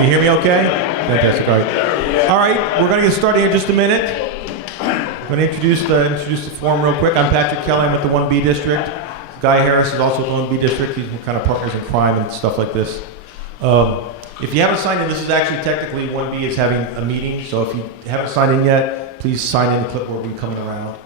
Can you hear me okay? Fantastic. All right, we're going to get started here in just a minute. I'm going to introduce the forum real quick. I'm Patrick Kelly. I'm with the 1B District. Guy Harris is also with the 1B District. He's kind of partners in crime and stuff like this. If you haven't signed in, this is actually technically 1B is having a meeting. So if you haven't signed in yet, please sign in. The clipboard will be coming around.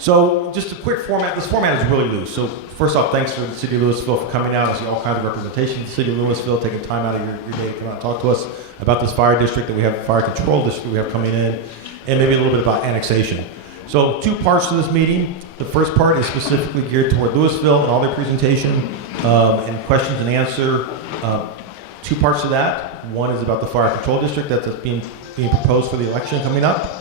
So just a quick format. This format is really loose. So first off, thanks for the City of Lewisville for coming out. I see all kinds of representation of the City of Lewisville, taking time out of your day to come out and talk to us about this fire district that we have, fire control district we have coming in, and maybe a little bit about annexation. So two parts to this meeting. The first part is specifically geared toward Lewisville and all their presentation and questions and answer. Two parts to that. One is about the fire control district that's being proposed for the election coming up.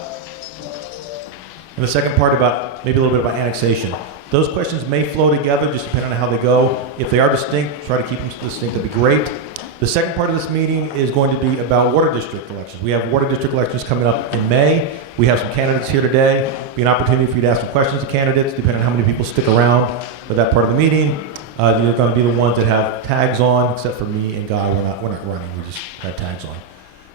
And the second part about maybe a little bit about annexation. Those questions may flow together just depending on how they go. If they are distinct, try to keep them distinct. That'd be great. The second part of this meeting is going to be about water district elections. We have water district elections coming up in May. We have some candidates here today. Be an opportunity for you to ask some questions to candidates, depending on how many people stick around for that part of the meeting. You're going to be the ones that have tags on, except for me and Guy. We're not running. We just have tags on.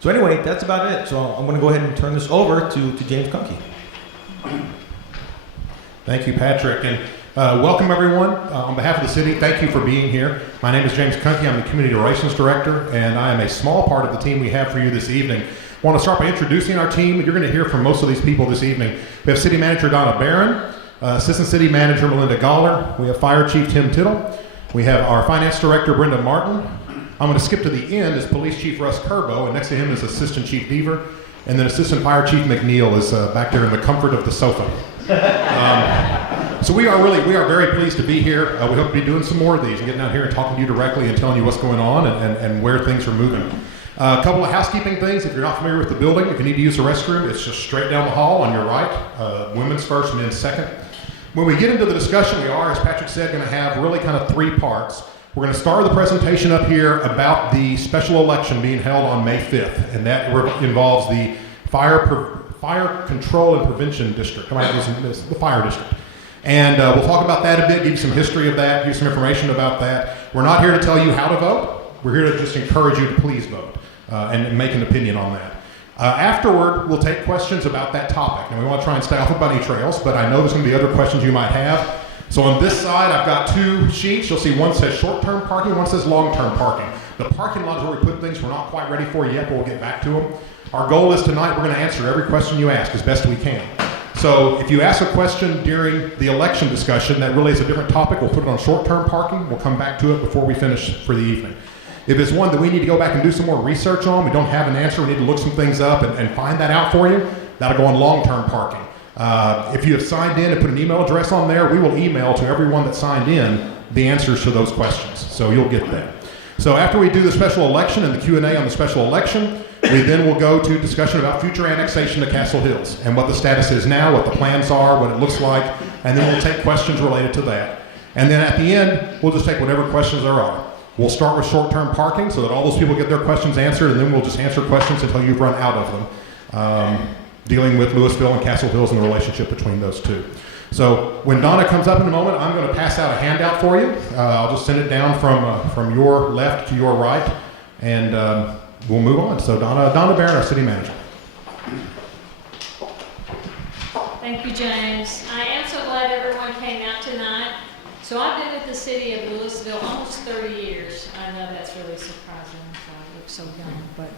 So anyway, that's about it. So I'm going to go ahead and turn this over to James Kunke. Thank you, Patrick, and welcome everyone. On behalf of the city, thank you for being here. My name is James Kunke. I'm the Community Relations Director, and I am a small part of the team we have for you this evening. I want to start by introducing our team. You're going to hear from most of these people this evening. We have City Manager Donna Barron, Assistant City Manager Melinda Galler. We have Fire Chief Tim Tittle. We have our Finance Director Brenda Martin. I'm going to skip to the end as Police Chief Russ Curbo, and next to him is Assistant Chief Deaver. And then Assistant Fire Chief McNeil is back there in the comfort of the sofa. So we are very pleased to be here. We hope to be doing some more of these and getting out here and talking to you directly and telling you what's going on and where things are moving. A couple of housekeeping things. If you're not familiar with the building, if you need to use the restroom, it's just straight down the hall on your right. Women's first, men's second. When we get into the discussion, we are, as Patrick said, going to have really kind of three parts. We're going to start the presentation up here about the special election being held on May 5th, and that involves the Fire Control and Prevention District, the Fire District. And we'll talk about that a bit, give you some history of that, give you some information about that. We're not here to tell you how to vote. We're here to just encourage you to please vote and make an opinion on that. Afterward, we'll take questions about that topic. Now, we want to try and stay off of bunny trails, but I know there's going to be other questions you might have. So on this side, I've got two sheets. You'll see one says short-term parking, one says long-term parking. The parking lot is where we put things we're not quite ready for yet, but we'll get back to them. Our goal is tonight we're going to answer every question you ask as best we can. So if you ask a question during the election discussion that really is a different topic, we'll put it on short-term parking. We'll come back to it before we finish for the evening. If it's one that we need to go back and do some more research on, we don't have an answer, we need to look some things up and find that out for you, that'll go on long-term parking. If you have signed in and put an email address on there, we will email to everyone that signed in the answers to those questions. So you'll get that. So after we do the special election and the Q&A on the special election, we then will go to discussion about future annexation to Castle Hills and what the status is now, what the plans are, what it looks like, and then we'll take questions related to that. And then at the end, we'll just take whatever questions there are. We'll start with short-term parking so that all those people get their questions answered, and then we'll just answer questions until you've run out of them, dealing with Lewisville and Castle Hills and the relationship between those two. So when Donna comes up in a moment, I'm going to pass out a handout for you. I'll just send it down from your left to your right, and we'll move on. So Donna Barron, our city manager. Thank you, James. I am so glad everyone came out tonight. So I've been with the city of Lewisville almost 30 years. I know that's really surprising. I look so young, but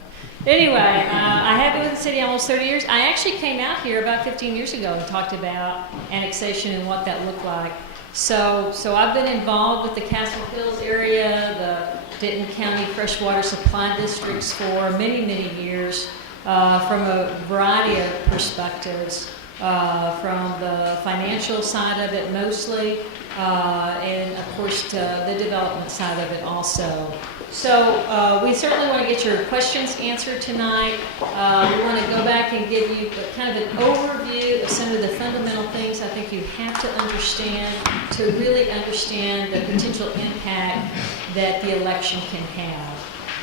anyway, I have been with the city almost 30 years. I actually came out here about 15 years ago and talked about annexation and what that looked like. So I've been involved with the Castle Hills area, the Denton County freshwater supply districts for many, many years from a variety of perspectives, from the financial side of it mostly, and of course the development side of it also. So we certainly want to get your questions answered tonight. We want to go back and give you kind of an overview of some of the fundamental things I think you have to understand to really understand the potential impact that the election can have.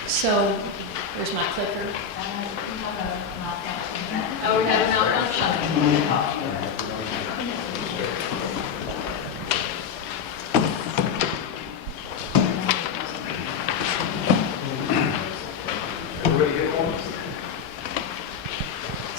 So, where's my clicker? Oh, we have a malfunction. Everybody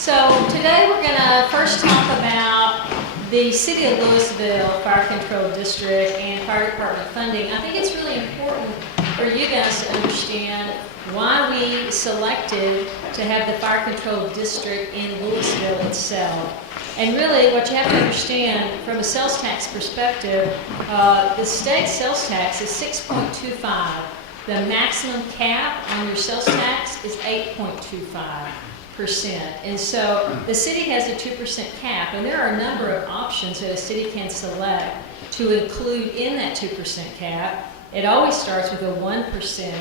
So today we're going to first talk about the City of Lewisville Fire Control District and Fire Department funding. I think it's really important for you guys to understand why we selected to have the Fire Control District in Lewisville itself. And really, what you have to understand from a sales tax perspective, the state sales tax is 6.25. The maximum cap on your sales tax is 8.25%. And so the city has a 2% cap, and there are a number of options that a city can select to include in that 2% cap. It always starts with a 1%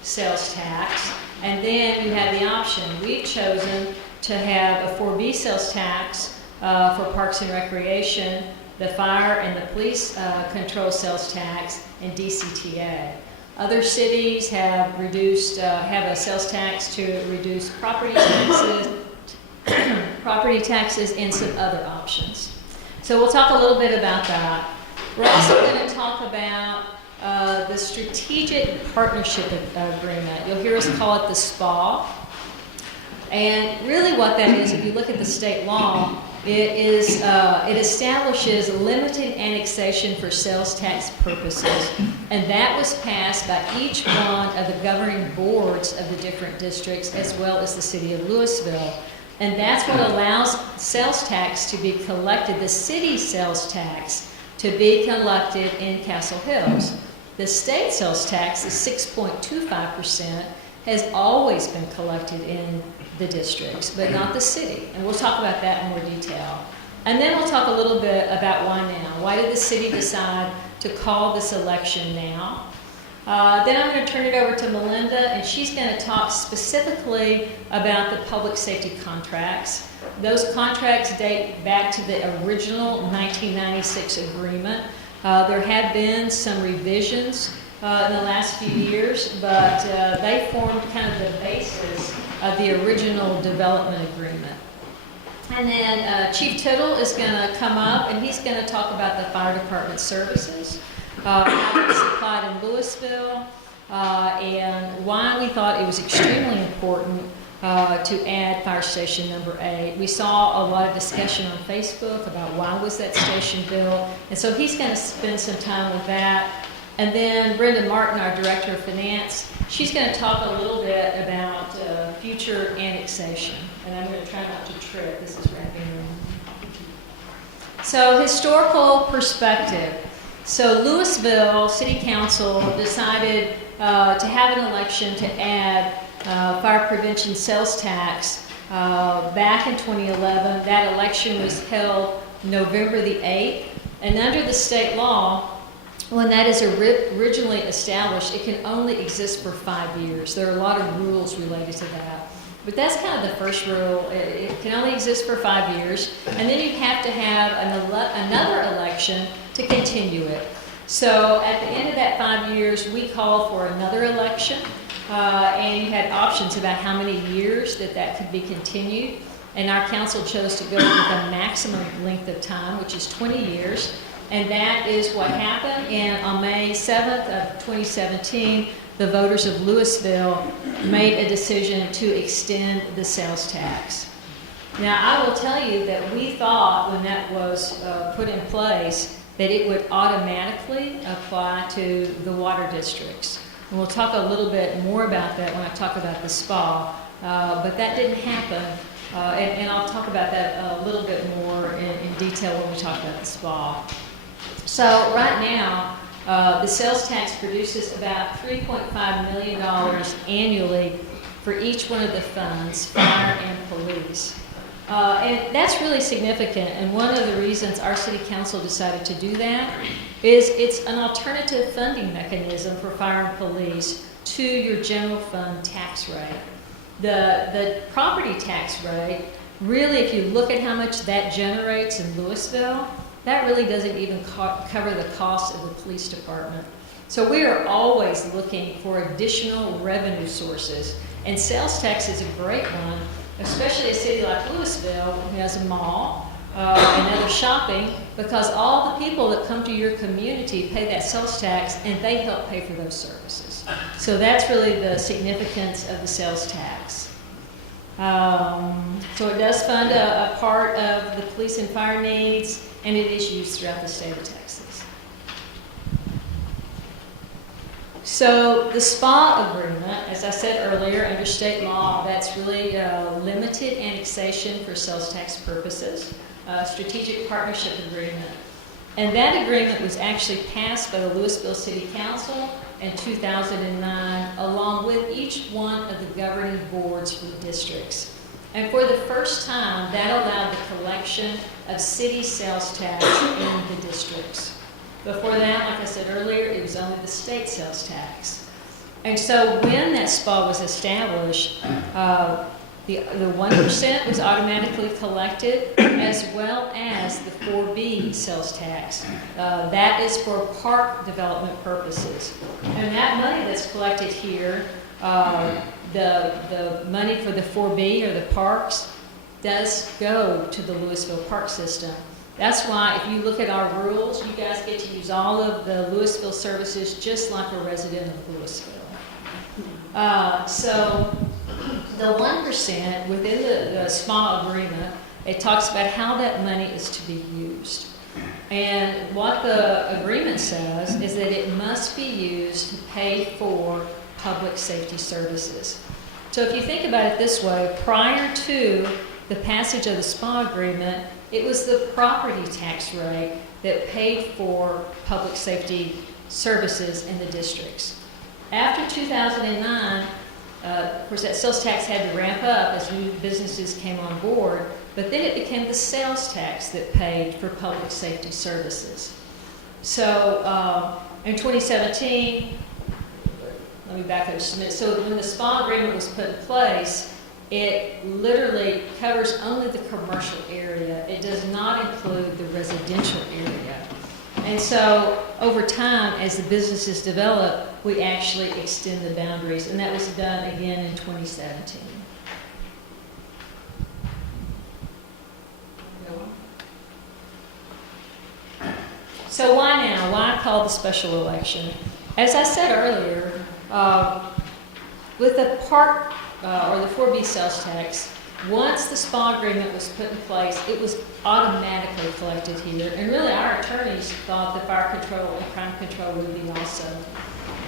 sales tax, and then you have the option. We've chosen to have a 4B sales tax for Parks and Recreation, the fire and the police control sales tax, and DCTA. Other cities have reduced, have a sales tax to reduce property taxes, and some other options. So we'll talk a little bit about that. We're also going to talk about the Strategic Partnership Agreement. You'll hear us call it the SPA. And really what that is, if you look at the state law, it establishes limited annexation for sales tax purposes, and that was passed by each one of the governing boards of the different districts as well as the City of Lewisville. And that's what allows sales tax to be collected, the city sales tax, to be collected in Castle Hills. The state sales tax is 6.25%, has always been collected in the districts, but not the city. And we'll talk about that in more detail. And then we'll talk a little bit about why now. Why did the city decide to call this election now? Then I'm going to turn it over to Melinda, and she's going to talk specifically about the public safety contracts. Those contracts date back to the original 1996 agreement. There have been some revisions in the last few years, but they formed kind of the basis of the original development agreement. And then Chief Tittle is going to come up, and he's going to talk about the fire department services, how it's supplied in Lewisville, and why we thought it was extremely important to add fire station number 8. We saw a lot of discussion on Facebook about why was that station built, and so he's going to spend some time with that. And then Brenda Martin, our Director of Finance, she's going to talk a little bit about future annexation. And I'm going to try not to trip. This is wrapping room. So historical perspective. So Lewisville City Council decided to have an election to add fire prevention sales tax back in 2011. That election was held November the 8th. And under the state law, when that is originally established, it can only exist for 5 years. There are a lot of rules related to that. But that's kind of the first rule. It can only exist for 5 years. And then you have to have another election to continue it. So at the end of that 5 years, we called for another election. And you had options about how many years that could be continued. And our council chose to go with a maximum length of time, which is 20 years. And that is what happened. And on May 7th of 2017, the voters of Lewisville made a decision to extend the sales tax. Now, I will tell you that we thought when that was put in place that it would automatically apply to the water districts. And we'll talk a little bit more about that when I talk about the SPA, but that didn't happen. And I'll talk about that a little bit more in detail when we talk about the SPA. So right now, the sales tax produces about $3.5 million annually for each one of the funds, fire and police. And that's really significant, and one of the reasons our city council decided to do that is it's an alternative funding mechanism for fire and police to your general fund tax rate. The property tax rate, really, if you look at how much that generates in Lewisville, that really doesn't even cover the cost of the police department. So we are always looking for additional revenue sources, and sales tax is a great one, especially a city like Lewisville, who has a mall and other shopping, because all the people that come to your community pay that sales tax, and they help pay for those services. So that's really the significance of the sales tax. So it does fund a part of the police and fire needs, and it is used throughout the state of Texas. So the SPA agreement, as I said earlier, under state law, that's really limited annexation for sales tax purposes, strategic partnership agreement. And that agreement was actually passed by the Lewisville City Council in 2009, along with each one of the governing boards for the districts. And for the first time, that allowed the collection of city sales tax in the districts. Before that, like I said earlier, it was only the state sales tax. And so when that SPA was established, the 1% was automatically collected, as well as the 4B sales tax. That is for park development purposes. And that money that's collected here, the money for the 4B or the parks, does go to the Lewisville Park System. That's why if you look at our rules, you guys get to use all of the Lewisville services just like a resident of Lewisville. So the 1% within the SPA agreement, it talks about how that money is to be used. And what the agreement says is that it must be used to pay for public safety services. So if you think about it this way, prior to the passage of the SPA agreement, it was the property tax rate that paid for public safety services in the districts. After 2009, of course, that sales tax had to ramp up as new businesses came on board, but then it became the sales tax that paid for public safety services. So in 2017, let me back up just a minute. So when the SPA agreement was put in place, it literally covers only the commercial area. It does not include the residential area. And so over time, as the businesses develop, we actually extend the boundaries, and that was done again in 2017. So why now? Why call the special election? As I said earlier, with the park or the 4B sales tax, once the SPA agreement was put in place, it was automatically collected here. And really, our attorneys thought that fire control and crime control would be also.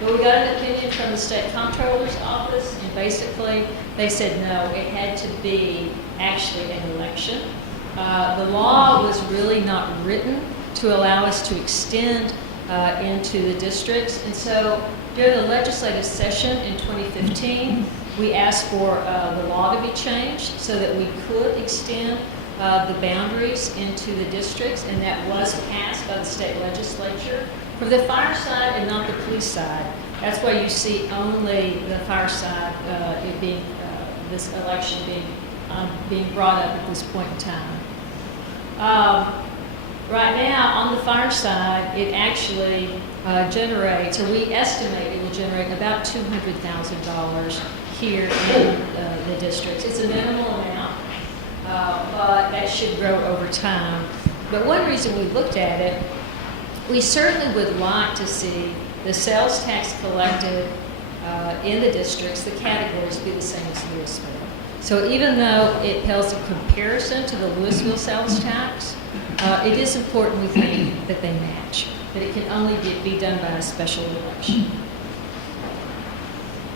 But we got an opinion from the state comptroller's office, and basically they said no, it had to be actually an election. The law was really not written to allow us to extend into the districts. And so during the legislative session in 2015, we asked for the law to be changed so that we could extend the boundaries into the districts, and that was passed by the state legislature for the fire side and not the police side. That's why you see only the fire side it being this election being brought up at this point in time. Right now, on the fire side, it actually generates, or we estimate it will generate about $200,000 here in the districts. It's a minimal amount, but that should grow over time. But one reason we looked at it, we certainly would like to see the sales tax collected in the districts, the categories be the same as Lewisville. So even though it pales in comparison to the Lewisville sales tax, it is important, we think, that they match, that it can only be done by a special election.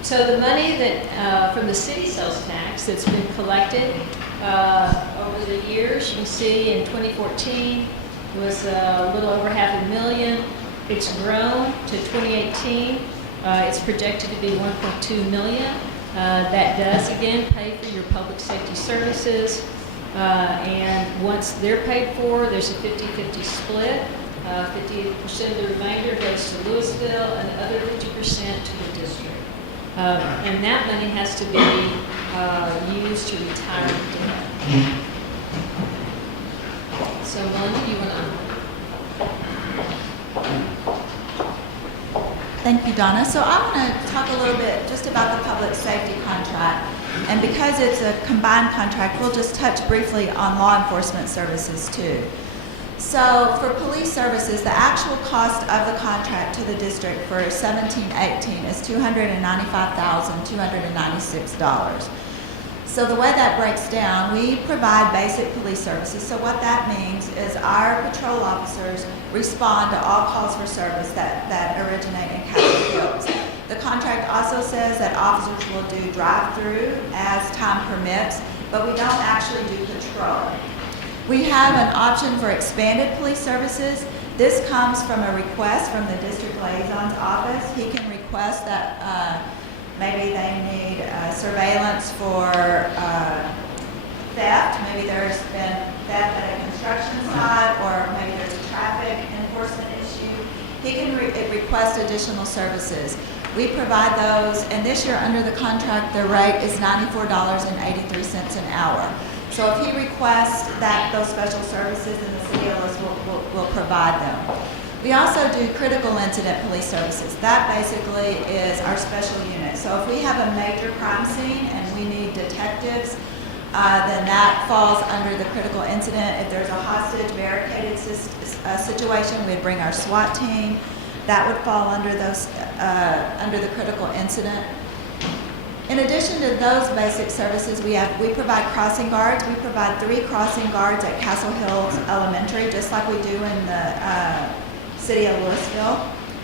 So the money that from the city sales tax that's been collected over the years, you can see in 2014 it was a little over $500,000. It's grown to 2018. It's projected to be $1.2 million. That does again pay for your public safety services. And once they're paid for, there's a 50-50 split. 50% of the remainder goes to Lewisville and the other 50% to the district. And that money has to be used to retire the debt. So Melinda, you want to? Thank you, Donna. So I want to talk a little bit just about the public safety contract. And because it's a combined contract, we'll just touch briefly on law enforcement services too. So for police services, the actual cost of the contract to the district for 17-18 is $295,296. So the way that breaks down, we provide basic police services. So what that means is our patrol officers respond to all calls for service that originate in Castle Hills. The contract also says that officers will do drive-through as time permits, but we don't actually do patrol. We have an option for expanded police services. This comes from a request from the district liaison's office. He can request that maybe they need surveillance for theft. Maybe there's been theft at a construction site, or maybe there's a traffic enforcement issue. He can request additional services. We provide those, and this year under the contract, the rate is $94.83 an hour. So if he requests those special services, then the city of Lewisville will provide them. We also do critical incident police services. That basically is our special unit. So if we have a major crime scene and we need detectives, then that falls under the critical incident. If there's a hostage barricaded situation, we'd bring our SWAT team. That would fall under under the critical incident. In addition to those basic services, we provide crossing guards. We provide 3 crossing guards at Castle Hills Elementary, just like we do in the city of Lewisville.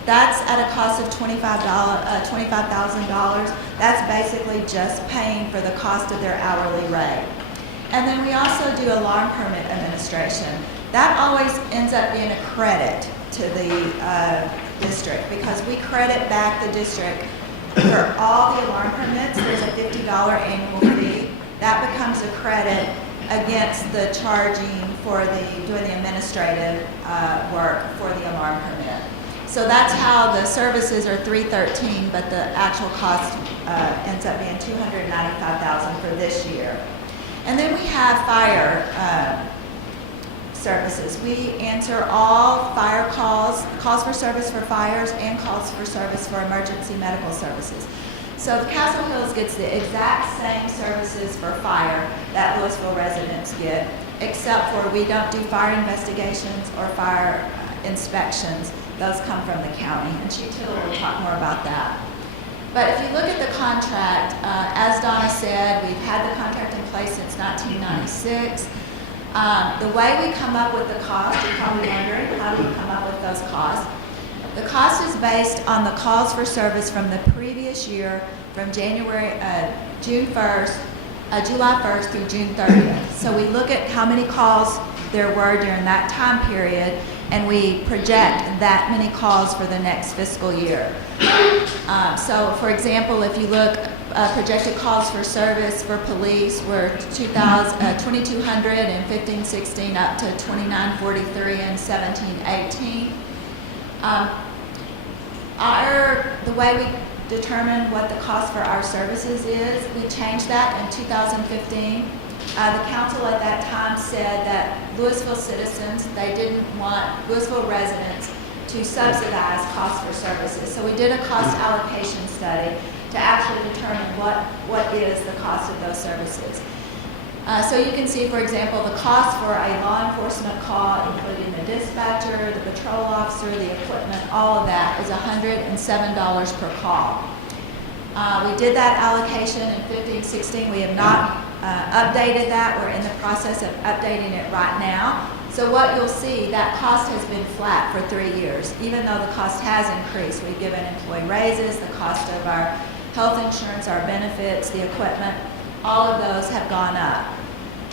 That's at a cost of $25,000. That's basically just paying for the cost of their hourly rate. And then we also do alarm permit administration. That always ends up being a credit to the district, because we credit back the district for all the alarm permits. There's a $50 annual fee. That becomes a credit against the charging for doing the administrative work for the alarm permit. So that's how the services are $313, but the actual cost ends up being $295,000 for this year. And then we have fire services. We answer all fire calls for service for fires and calls for service for emergency medical services. So the Castle Hills gets the exact same services for fire that Lewisville residents get, except for we don't do fire investigations or fire inspections. Those come from the county, and Tittle will talk more about that. But if you look at the contract, as Donna said, we've had the contract in place since 1996. The way we come up with the cost, you're probably wondering, how do we come up with those costs? The cost is based on the calls for service from the previous year, from July 1st through June 30th. So we look at how many calls there were during that time period, and we project that many calls for the next fiscal year. So for example, if you look, projected calls for service for police were 2,200 in 15-16 up to 2,943 in 17-18. The way we determine what the cost for our services is, we changed that in 2015. The council at that time said that Lewisville citizens, they didn't want Lewisville residents to subsidize costs for services. So we did a cost allocation study to actually determine what is the cost of those services. So you can see, for example, the cost for a law enforcement call, including the dispatcher, the patrol officer, the equipment, all of that is $107 per call. We did that allocation in 15-16. We have not updated that. We're in the process of updating it right now. So what you'll see, that cost has been flat for 3 years. Even though the cost has increased, we've given employee raises, the cost of our health insurance, our benefits, the equipment, all of those have gone up.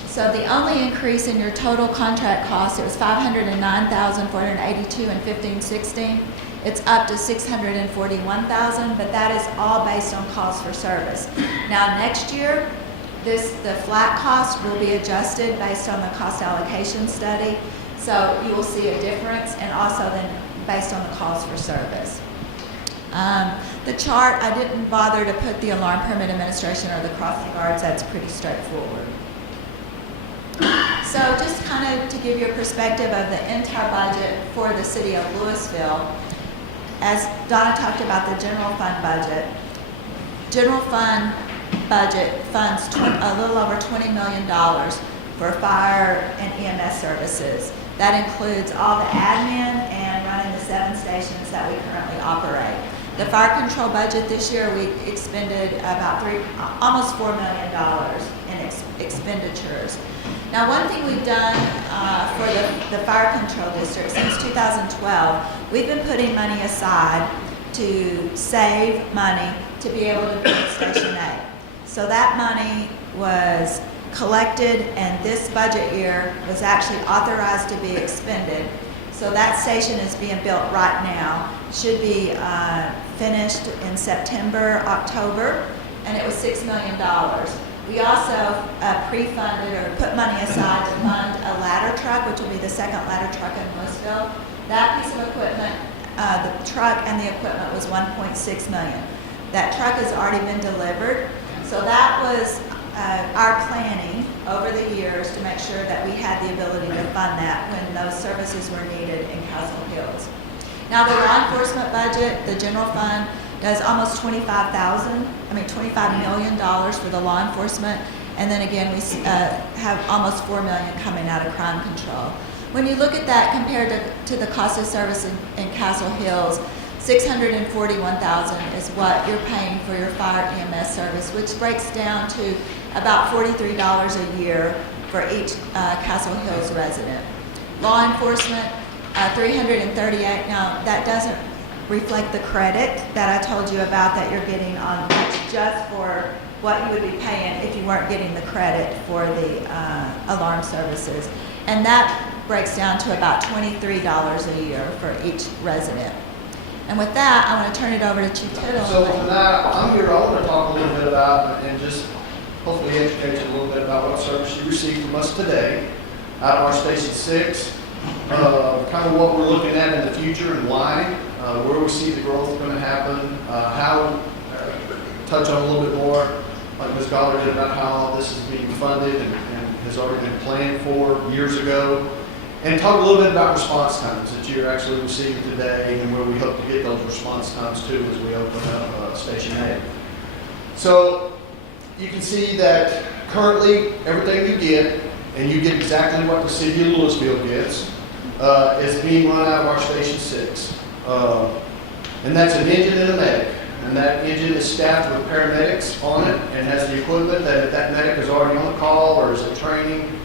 So the only increase in your total contract cost, it was $509,482 in 15-16. It's up to $641,000, but that is all based on calls for service. Now next year, the flat cost will be adjusted based on the cost allocation study. So you will see a difference, and also then based on the calls for service. The chart, I didn't bother to put the alarm permit administration or the crossing guards. That's pretty straightforward. So just kind of to give you a perspective of the entire budget for the city of Lewisville, as Donna talked about the general fund budget, general fund budget funds a little over $20 million for fire and EMS services. That includes all the admin and running the 7 stations that we currently operate. The fire control budget this year, we expended about almost $4 million expenditures. Now, one thing we've done for the fire control district since 2012, we've been putting money aside to save money to be able to build Station 8. So that money was collected, and this budget year was actually authorized to be expended. So that station is being built right now. Should be finished in September, October, and it was $6 million. We also pre-funded or put money aside to fund a ladder truck, which will be the second ladder truck in Lewisville. That piece of equipment, the truck and the equipment was $1.6 million. That truck has already been delivered. So that was our planning over the years to make sure that we had the ability to fund that when those services were needed in Castle Hills. Now the law enforcement budget, the general fund, does almost $25 million for the law enforcement. And then again, we have almost $4 million coming out of crime control. When you look at that compared to the cost of service in Castle Hills, $641,000 is what you're paying for your fire EMS service, which breaks down to about $43 a year for each Castle Hills resident. Law enforcement, $338. Now that doesn't reflect the credit that I told you about that you're getting on. It's just for what you would be paying if you weren't getting the credit for the alarm services, and that breaks down to about $23 a year for each resident. And with that, I want to turn it over to Chief Tittle. So tonight, I'm here, I want to talk a little bit about, and just hopefully educate you a little bit about what service you received from us today out of our Station 6, kind of what we're looking at in the future and why, where we see the growth going to happen, how, touch on a little bit more, like Ms. Goddard did, about how all this is being funded and has already been planned for years ago. And talk a little bit about response times that you're actually receiving today and where we hope to get those response times to as we open up Station 8. So you can see that currently everything you get, and you get exactly what the city of Lewisville gets, is being run out of our Station 6. And that's an engine and a medic. And that engine is staffed with paramedics on it and has the equipment that if that medic is already on the call or is at training,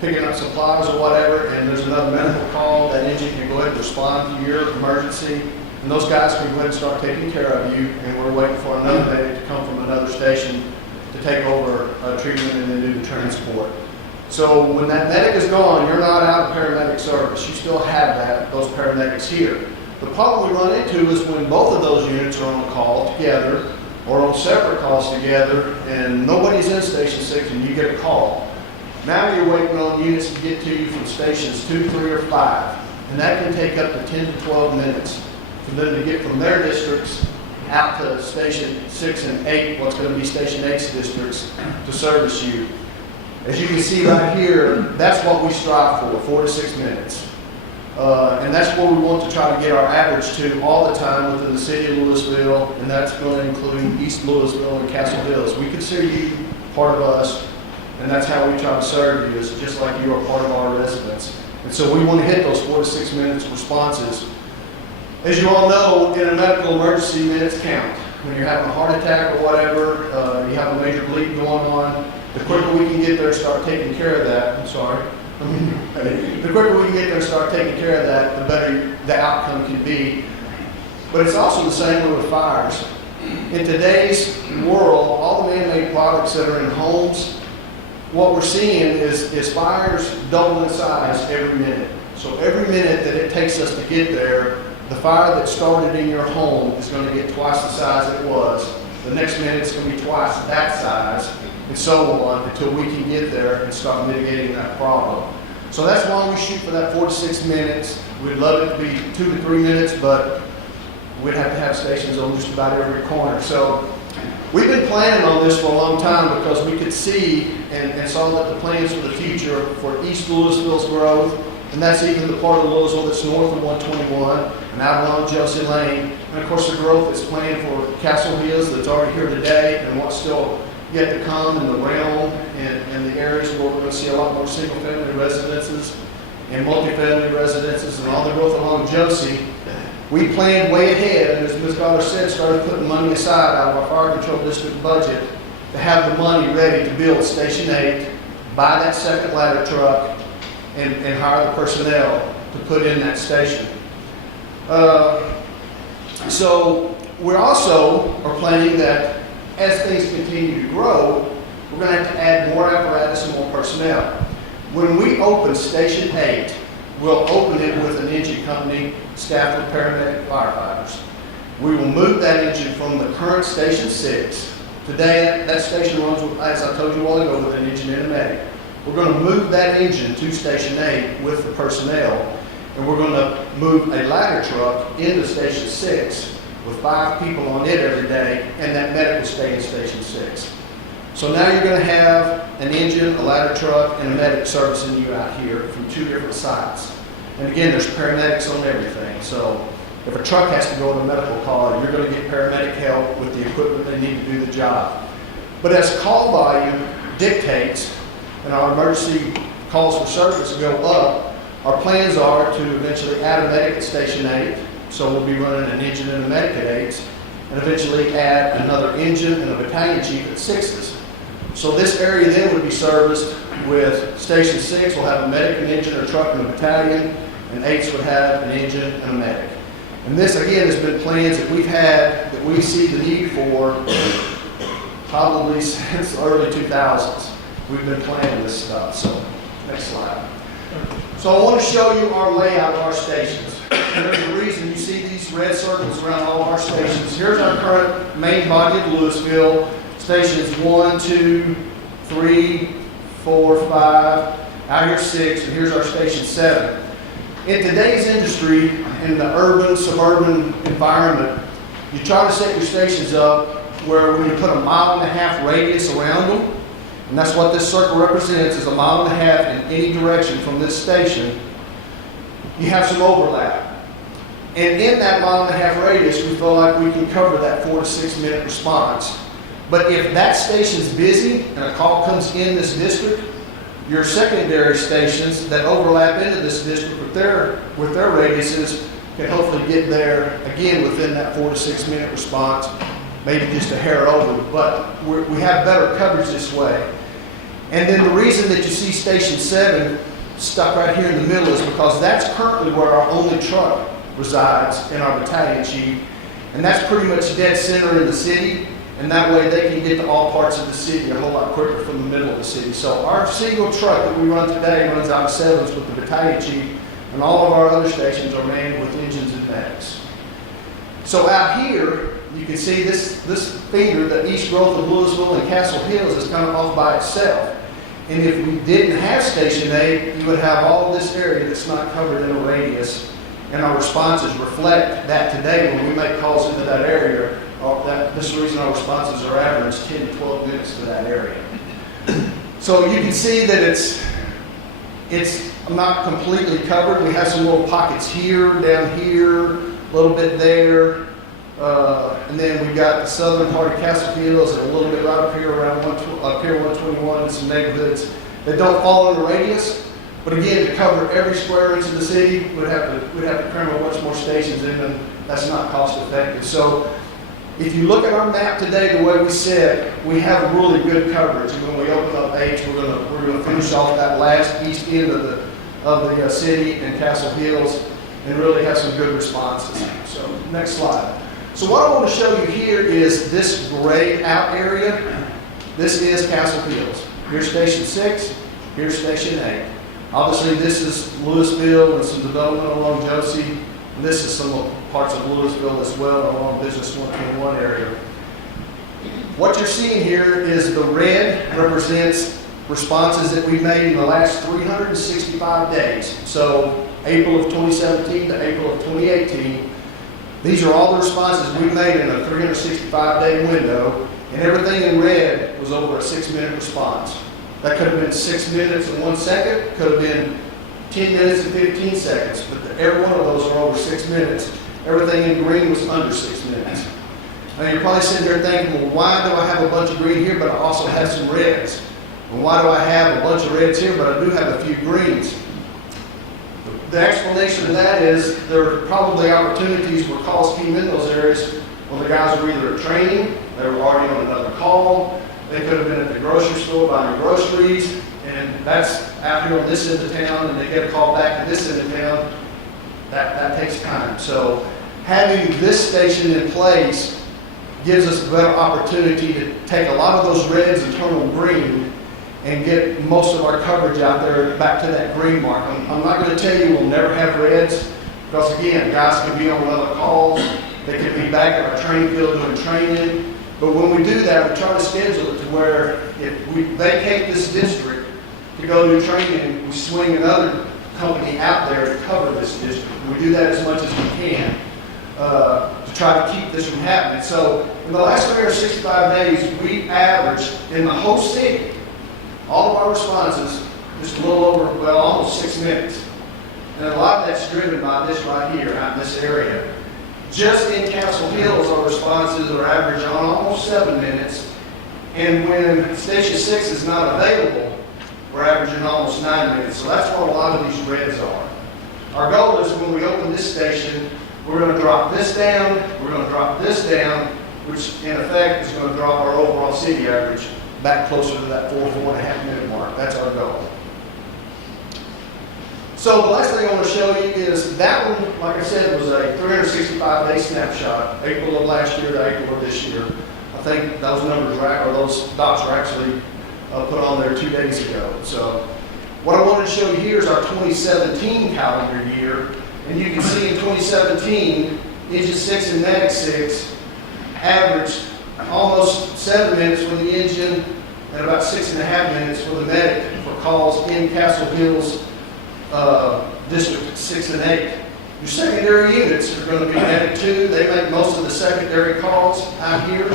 picking up supplies or whatever, and there's another medical call, that engine can go ahead and respond to your emergency, and those guys can go ahead and start taking care of you, and we're waiting for another medic to come from another station to take over treatment and then do the transport. So when that medic is gone, you're not out of paramedic service. You still have those paramedics here. The problem we run into is when both of those units are on a call together or on separate calls together, and nobody's in Station 6 and you get a call. Now you're waiting on units to get to you from stations 2, 3, or 5, and that can take up to 10 to 12 minutes for them to get from their districts out to Station 6 and 8, what's going to be Station 8's districts, to service you. As you can see right here, that's what we strive for, 4 to 6 minutes. And that's what we want to try to get our average to all the time within the city of Lewisville, and that's going to include East Lewisville and Castle Hills. We consider you part of us, and that's how we try to serve you, is just like you are part of our residents. And so we want to hit those 4 to 6 minutes responses. As you all know, in a medical emergency, minutes count. When you're having a heart attack or whatever, you have a major bleed going on, the quicker we can get there and start taking care of that, the quicker we can get there and start taking care of that, the better the outcome can be. But it's also the same way with fires. In today's world, all the man-made products that are in homes, what we're seeing is fires double in size every minute. So every minute that it takes us to get there, the fire that started in your home is going to get twice the size it was. The next minute it's going to be twice that size, and so on, until we can get there and start mitigating that problem. So that's why we shoot for that 4 to 6 minutes. We'd love it to be 2 to 3 minutes, but we'd have to have stations on just about every corner. So we've been planning on this for a long time because we could see and saw that the plans for the future for East Lewisville's growth, and that's even the part of Lewisville that's north of 121 and out along Josie Lane. And of course the growth that's planned for Castle Hills that's already here today and what's still yet to come in the realm and the areas where we're going to see a lot more single-family residences and multifamily residences and all the growth along Josie. We planned way ahead, and as Ms. Goddard said, started putting money aside out of our fire control district budget to have the money ready to build Station 8 buy that second ladder truck and hire the personnel to put in that station. So we also are planning that as things continue to grow, we're going to have to add more apparatus and more personnel. When we open Station 8, we'll open it with an engine company staffed with paramedic firefighters. We will move that engine from the current Station 6. Today, that station runs, as I told you a while ago, with an engine and a medic. We're going to move that engine to Station 8 with the personnel, and we're going to move a ladder truck into Station 6 with 5 people on it every day, and that medic will stay in Station 6. So now you're going to have an engine, a ladder truck, and a medic servicing you out here from 2 different sites. And again, there's paramedics on everything. So if a truck has to go in a medical car, you're going to get paramedic help with the equipment they need to do the job. But as call volume dictates, and our emergency calls for service go up, our plans are to eventually add a medic at Station 8. So we'll be running an engine and a medic at 8s, and eventually add another engine and a battalion chief at 6s. So this area then would be serviced with Station 6 will have a medic, an engine, a truck, and a battalion, and 8s would have an engine and a medic. And this again has been plans that we've had, that we see the need for probably since the early 2000s. We've been planning this stuff. So next slide. So I want to show you our layout of our stations. And there's a reason you see these red circles around all of our stations. Here's our current main body of Lewisville. Stations 1, 2, 3, 4, 5, out here 6, and here's our Station 7. In today's industry, in the urban, suburban environment, you try to set your stations up where when you put a 1.5 mile radius around them, and that's what this circle represents, is a 1.5 mile in any direction from this station, you have some overlap. And in that 1.5 mile radius, we feel like we can cover that 4 to 6 minute response. But if that station's busy and a call comes in this district, your secondary stations that overlap into this district with their radiuses can hopefully get there again within that 4 to 6 minute response, maybe just a hair over. But we have better coverage this way. And then the reason that you see Station 7 stuck right here in the middle is because that's currently where our only truck resides in our battalion chief. And that's pretty much dead center in the city. And that way they can get to all parts of the city a whole lot quicker from the middle of the city. So our single truck that we run today runs out of 7s with the battalion chief, and all of our other stations are manned with engines and medics. So out here, you can see this finger, the east growth of Lewisville and Castle Hills, is kind of off by itself. And if we didn't have Station 8, you would have all this area that's not covered in a radius. And our responses reflect that today when we make calls into that area. This is the reason our responses are average 10 to 12 minutes to that area. So you can see that it's not completely covered. We have some little pockets here, down here, a little bit there. And then we got the southern part of Castle Hills and a little bit right up here around up here 121 and some neighborhoods that don't fall in the radius. But again, to cover every square inch of the city, we'd have to cram a bunch more stations in, and that's not cost effective. So if you look at our map today, the way we said, we have really good coverage. And when we open up H, we're gonna finish off that last east end of the city and Castle Hills, and really have some good responses. So next slide. So what I want to show you here is this grayed out area. This is Castle Hills. Here's Station 6. Here's Station 8. Obviously, this is Lewisville and some development along Josie. And this is some parts of Lewisville as well along Business 121 area. What you're seeing here is the red represents responses that we made in the last 365 days. So April of 2017 to April of 2018. These are all the responses we made in a 365-day window, and everything in red was over a 6-minute response. That could have been 6 minutes and 1 second, could have been 10 minutes and 15 seconds, but every one of those are over 6 minutes. Everything in green was under 6 minutes. Now you're probably sitting there thinking, well, why do I have a bunch of green here, but I also have some reds? And why do I have a bunch of reds here, but I do have a few greens? The explanation of that is there are probably opportunities where calls came in those areas when the guys were either at training, they were already on another call, They could have been at the grocery store buying groceries, and that's out here on this end of town, and they get a call back to this end of town. That takes time. So having this station in place gives us a better opportunity to take a lot of those reds and turn them green and get most of our coverage out there back to that green mark. I'm not going to tell you we'll never have reds, because again, guys can be on other calls, they can be back at our training field doing training, but when we do that, we try to schedule it to where if we vacate this district to go do training, we swing another company out there to cover this district. We do that as much as we can to try to keep this from happening. So in the last 365 days, we averaged in the whole city, all of our responses, just a little over, well, almost 6 minutes. And a lot of that's driven by this right here, out in this area. Just in Castle Hills, our responses are average on almost 7 minutes. And when Station 6 is not available, we're averaging almost 9 minutes. So that's what a lot of these reds are. Our goal is when we open this station, we're going to drop this down, we're going to drop this down, which in effect is going to drop our overall city average back closer to that 4.5 minute mark. That's our goal. So the last thing I want to show you is that one, like I said, was a 365-day snapshot, April of last year to April of this year. I think those numbers or those dots are actually put on there 2 days ago. So what I wanted to show you here is our 2017 calendar year. And you can see in 2017, engine 6 and medic 6 averaged almost 7 minutes for the engine and about 6.5 minutes for the medic for calls in Castle Hills District 6 and 8. Your secondary units are going to be medic 2. They make most of the secondary calls out here.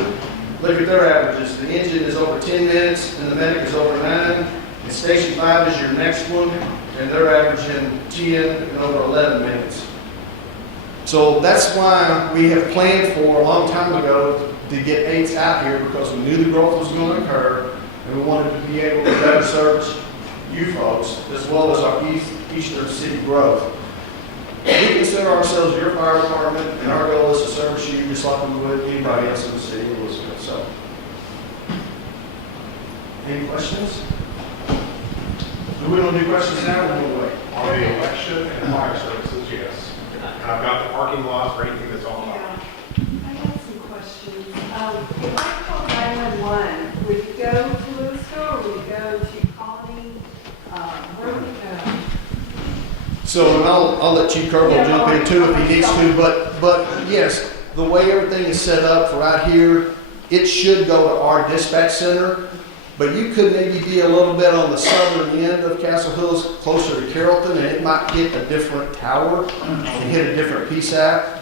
Look at their averages. The engine is over 10 minutes and the medic is over 9. And Station 5 is your next one, and they're averaging 10 and over 11 minutes. So that's why we have planned for a long time ago to get 8s out here, because we knew the growth was going to occur, and we wanted to be able to better service you folks, as well as our eastern city growth. We consider ourselves your fire department, and our goal is to service you just like we would anybody else in the city of Lewisville. So, any questions? Do we don't do questions now, or do we wait? On the election and fire services, yes. And I've got the parking lots for anything that's on lot. I have some questions. If I call 911, would you go to Lewisville or would you go to Colony? Where would you go? So, and I'll let Chief Kerwell jump in too if he needs to, but yes, the way everything is set up for out here, it should go to our dispatch center, but you could maybe be a little bit on the southern end of Castle Hills, closer to Carrollton, and it might hit a different tower and hit a different PSAP,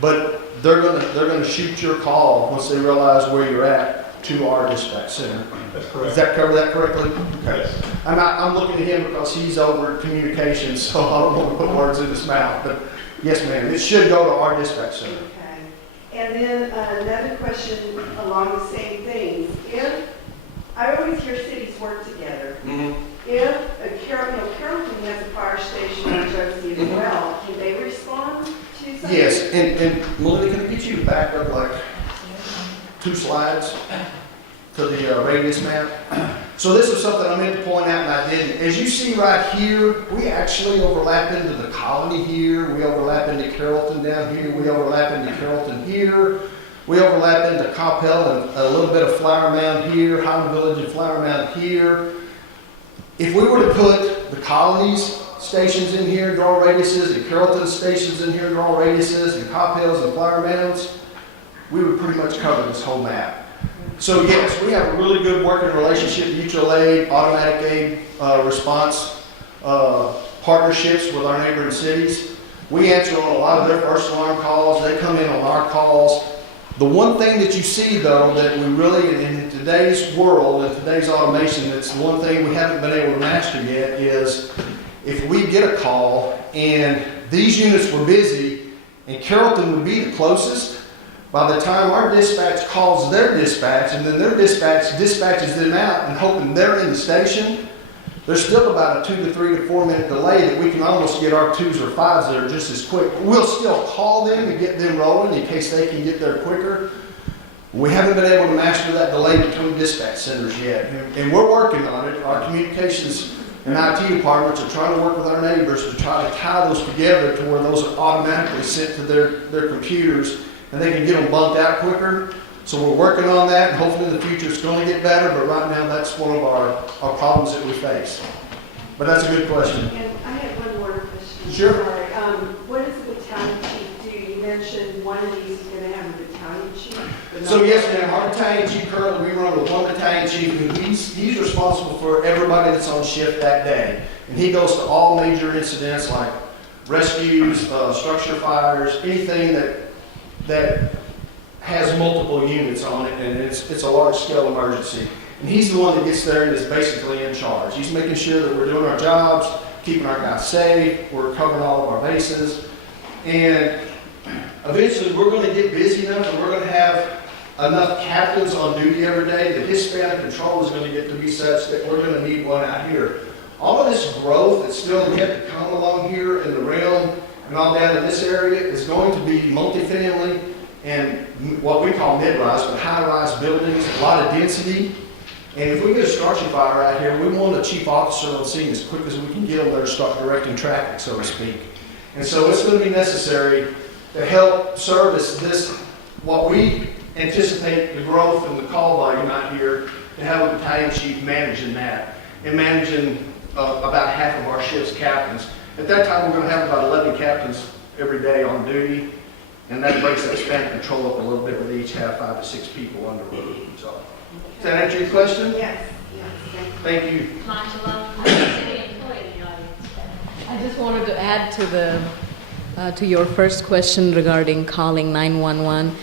but they're gonna shoot your call once they realize where you're at to our dispatch center. That's correct. Does that cover that correctly? Okay. Yes. I'm looking at him because he's over communications, so I don't want to put words in his mouth, but yes, ma'am, it should go to our dispatch center. Okay. And then another question along the same things. If, I always hear cities work together. If Carrollton has a fire station on Josie as well, can they respond to something? Yes, and Melinda, can I get you to back up like 2 slides to the radius map? So this is something I meant to point out and I didn't. As you see right here, we actually overlap into the Colony here. We overlap into Carrollton down here. We overlap into Carrollton here. We overlap into Coppell and a little bit of Flower Mound here, Highland Village and Flower Mound here. If we were to put the Colony's stations in here, draw radiuses, and Carrollton stations in here, draw radiuses, and Coppell's and Flower Mounds, we would pretty much cover this whole map. So yes, we have a really good working relationship, mutual aid, automatic aid response partnerships with our neighboring cities. We answer on a lot of their first alarm calls. They come in on our calls. The one thing that you see though that we really, in today's world, in today's automation, that's the one thing we haven't been able to master yet is if we get a call and these units were busy and Carrollton would be the closest, by the time our dispatch calls their dispatch and then their dispatch dispatches them out and hoping they're in the station, there's still about a 2 to 3 to 4 minute delay that we can almost get our 2s or 5s there just as quick. We'll still call them and get them rolling in case they can get there quicker. We haven't been able to master that delay between dispatch centers yet, and we're working on it. Our communications and IT departments are trying to work with our neighbors to try to tie those together to where those are automatically sent to their computers and they can get them bumped out quicker. So we're working on that, and hopefully in the future it's going to get better, but right now that's one of our problems that we face. But that's a good question. And I have one more question. Sure. Sorry. What does the battalion chief do? You mentioned one of these is going to have a battalion chief. but So not- yes, ma'am, our battalion chief currently, we run with one battalion chief, and he's responsible for everybody that's on shift that day. And he goes to all major incidents like rescues, structure fires, anything that has multiple units on it, and it's a large scale emergency. And he's the one that gets there and is basically in charge. He's making sure that we're doing our jobs, keeping our guys safe, we're covering all of our bases. And eventually we're going to get busy enough and we're going to have enough captains on duty every day that his span of control is going to get to be such that we're going to need one out here. All of this growth that's still yet to come along here in the realm and all down in this area is going to be multifamily and what we call mid-rise, but high-rise buildings, a lot of density. And if we get a structure fire out here, we want a chief officer on scene as quick as we can get them there to start directing traffic, so to speak. And so it's going to be necessary to help service this, what we anticipate the growth and the call volume out here, to have a battalion chief managing that and managing about half of our ship's captains. At that time, we're going to have about 11 captains every day on duty, and that breaks that span of control up a little bit, where they each have 5 to 6 people under them. So, does that answer your question? Yes, thank you. Thank you. Angela, city employee in the audience. I just wanted to add to your first question regarding calling 911.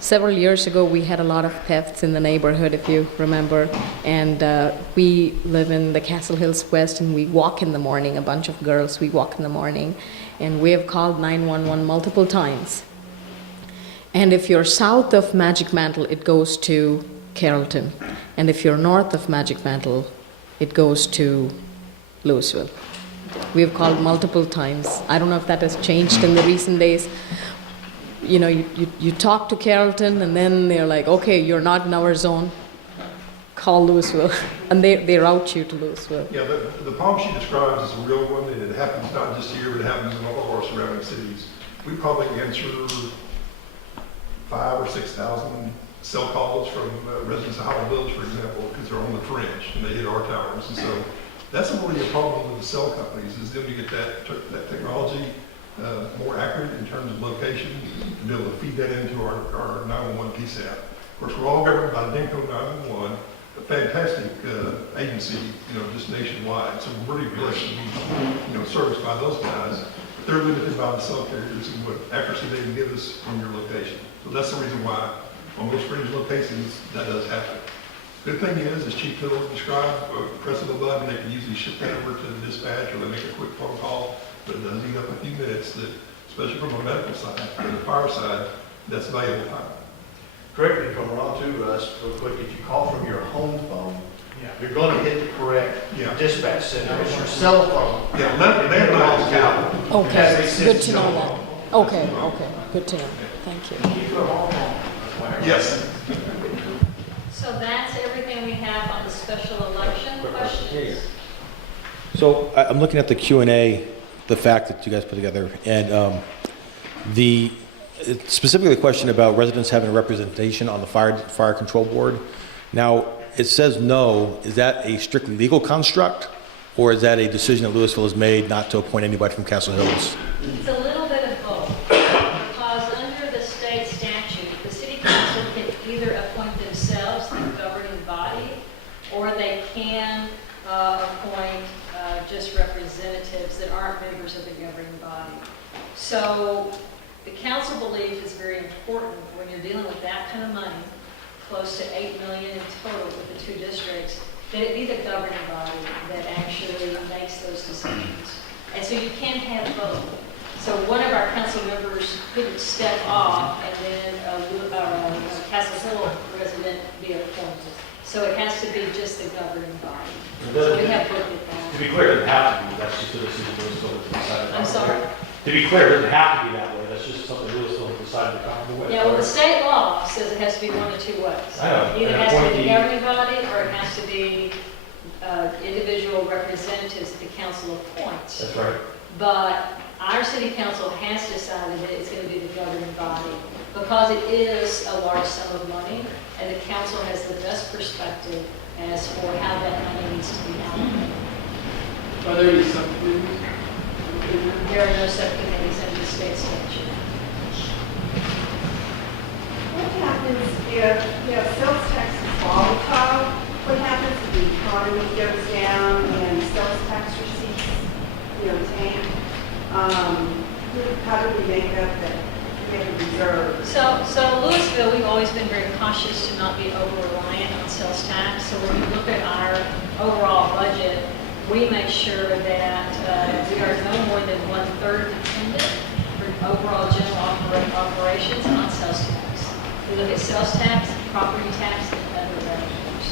Several years ago, we had a lot of thefts in the neighborhood, if you remember, and we live in the Castle Hills West, and we walk in the morning. A bunch of girls, we walk in the morning, and we have called 911 multiple times. And if you're south of Magic Mantle, it goes to Carrollton, and if you're north of Magic Mantle, it goes to Lewisville. We have called multiple times. I don't know if that has changed in the recent days. You know, you talk to Carrollton, and then they're like, okay, you're not in our zone, call Lewisville, and they route you to Lewisville. Yeah, the problem she describes is a real one, and it happens not just here, but it happens in all of our surrounding cities. We probably answer 5,000 or 6,000 cell calls from residents of Holland Village, for example, because they're on the fringe and they hit our towers. And so that's really a problem with the cell companies, is them to get that technology more accurate in terms of location, to be able to feed that into our 911 PSAP. Of course, we're all governed by DENCO 911, a fantastic agency, just nationwide. So we're really blessed to be, serviced by those guys. But they're limited by the cell carriers and what accuracy they can give us from your location. So that's the reason why on most fringe locations that does happen. Good thing is, as Chief Hill described, press of a button, they can usually ship that over to the dispatch, or they make a quick phone call, but it does eat up a few minutes, that, especially from a medical side, and the fire side, that's valuable time. Correct me if I'm wrong too, Russ, real quick, if you call from your home phone, you're going to hit the correct dispatch center. It's your cell phone. Yeah, landline is out. Okay, good to know that. Okay, good to know. Thank you. Yes. So that's everything we have on the special election questions. So I'm looking at the Q&A, the fact that you guys put together, and specifically the question about residents having a representation on the fire control board. Now, it says no. Is that a strictly legal construct, or is that a decision that Lewisville has made not to appoint anybody from Castle Hills? It's a little bit of both, because under the state statute, the city council can either appoint themselves, the governing body, or they can appoint just representatives that aren't members of the governing body. So the council believes it's very important when you're dealing with that kind of money, close to $8 million in total with the two districts, that it be the governing body that actually makes those decisions. And so you can't have both. So one of our council members couldn't step off and then a Castle Hill resident be appointed. So it has to be just the governing body. So we have looked at that. To be clear, it doesn't have to be. That's just a decision Lewisville has decided. I'm sorry? To be clear, it doesn't have to be that way. That's just something Lewisville has decided decide to come the way. Yeah, well, the state law says it has to be one of two ways. I know. Either it An has to be appointee- the governing body, or it has to be individual representatives that the council appoints. That's right. But our city council has decided that it's going to be the governing body because it is a large sum of money, and the council has the best perspective as for how that money needs to be allocated. Are there any subcommittees? There are no subcommittees under the state statute. What happens if sales tax is volatile? What happens if the economy goes down and sales tax receipts, tank? How do we make up that, we have a reserve? So Lewisville, we've always been very cautious to not be over-reliant on sales tax. So when you look at our overall budget, we make sure that we are no more than 1/3 dependent for overall general operations on sales tax. We look at sales tax, property tax, and other revenues.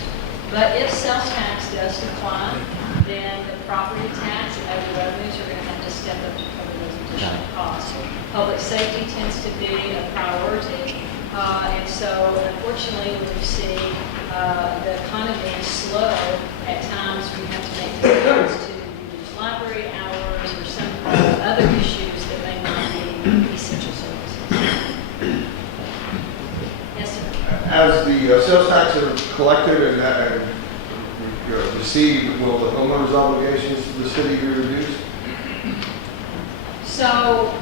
But if sales tax does decline, then the property tax and other revenues are going to have to step up to cover those additional costs. Public safety tends to be a priority, and so unfortunately, when you see the economy slow, at times we have to make decisions to reduce library hours or some other issues that may not be essential services. Yes, sir. As the sales tax are collected and received, will the homeowner's obligations to the city be reduced? So,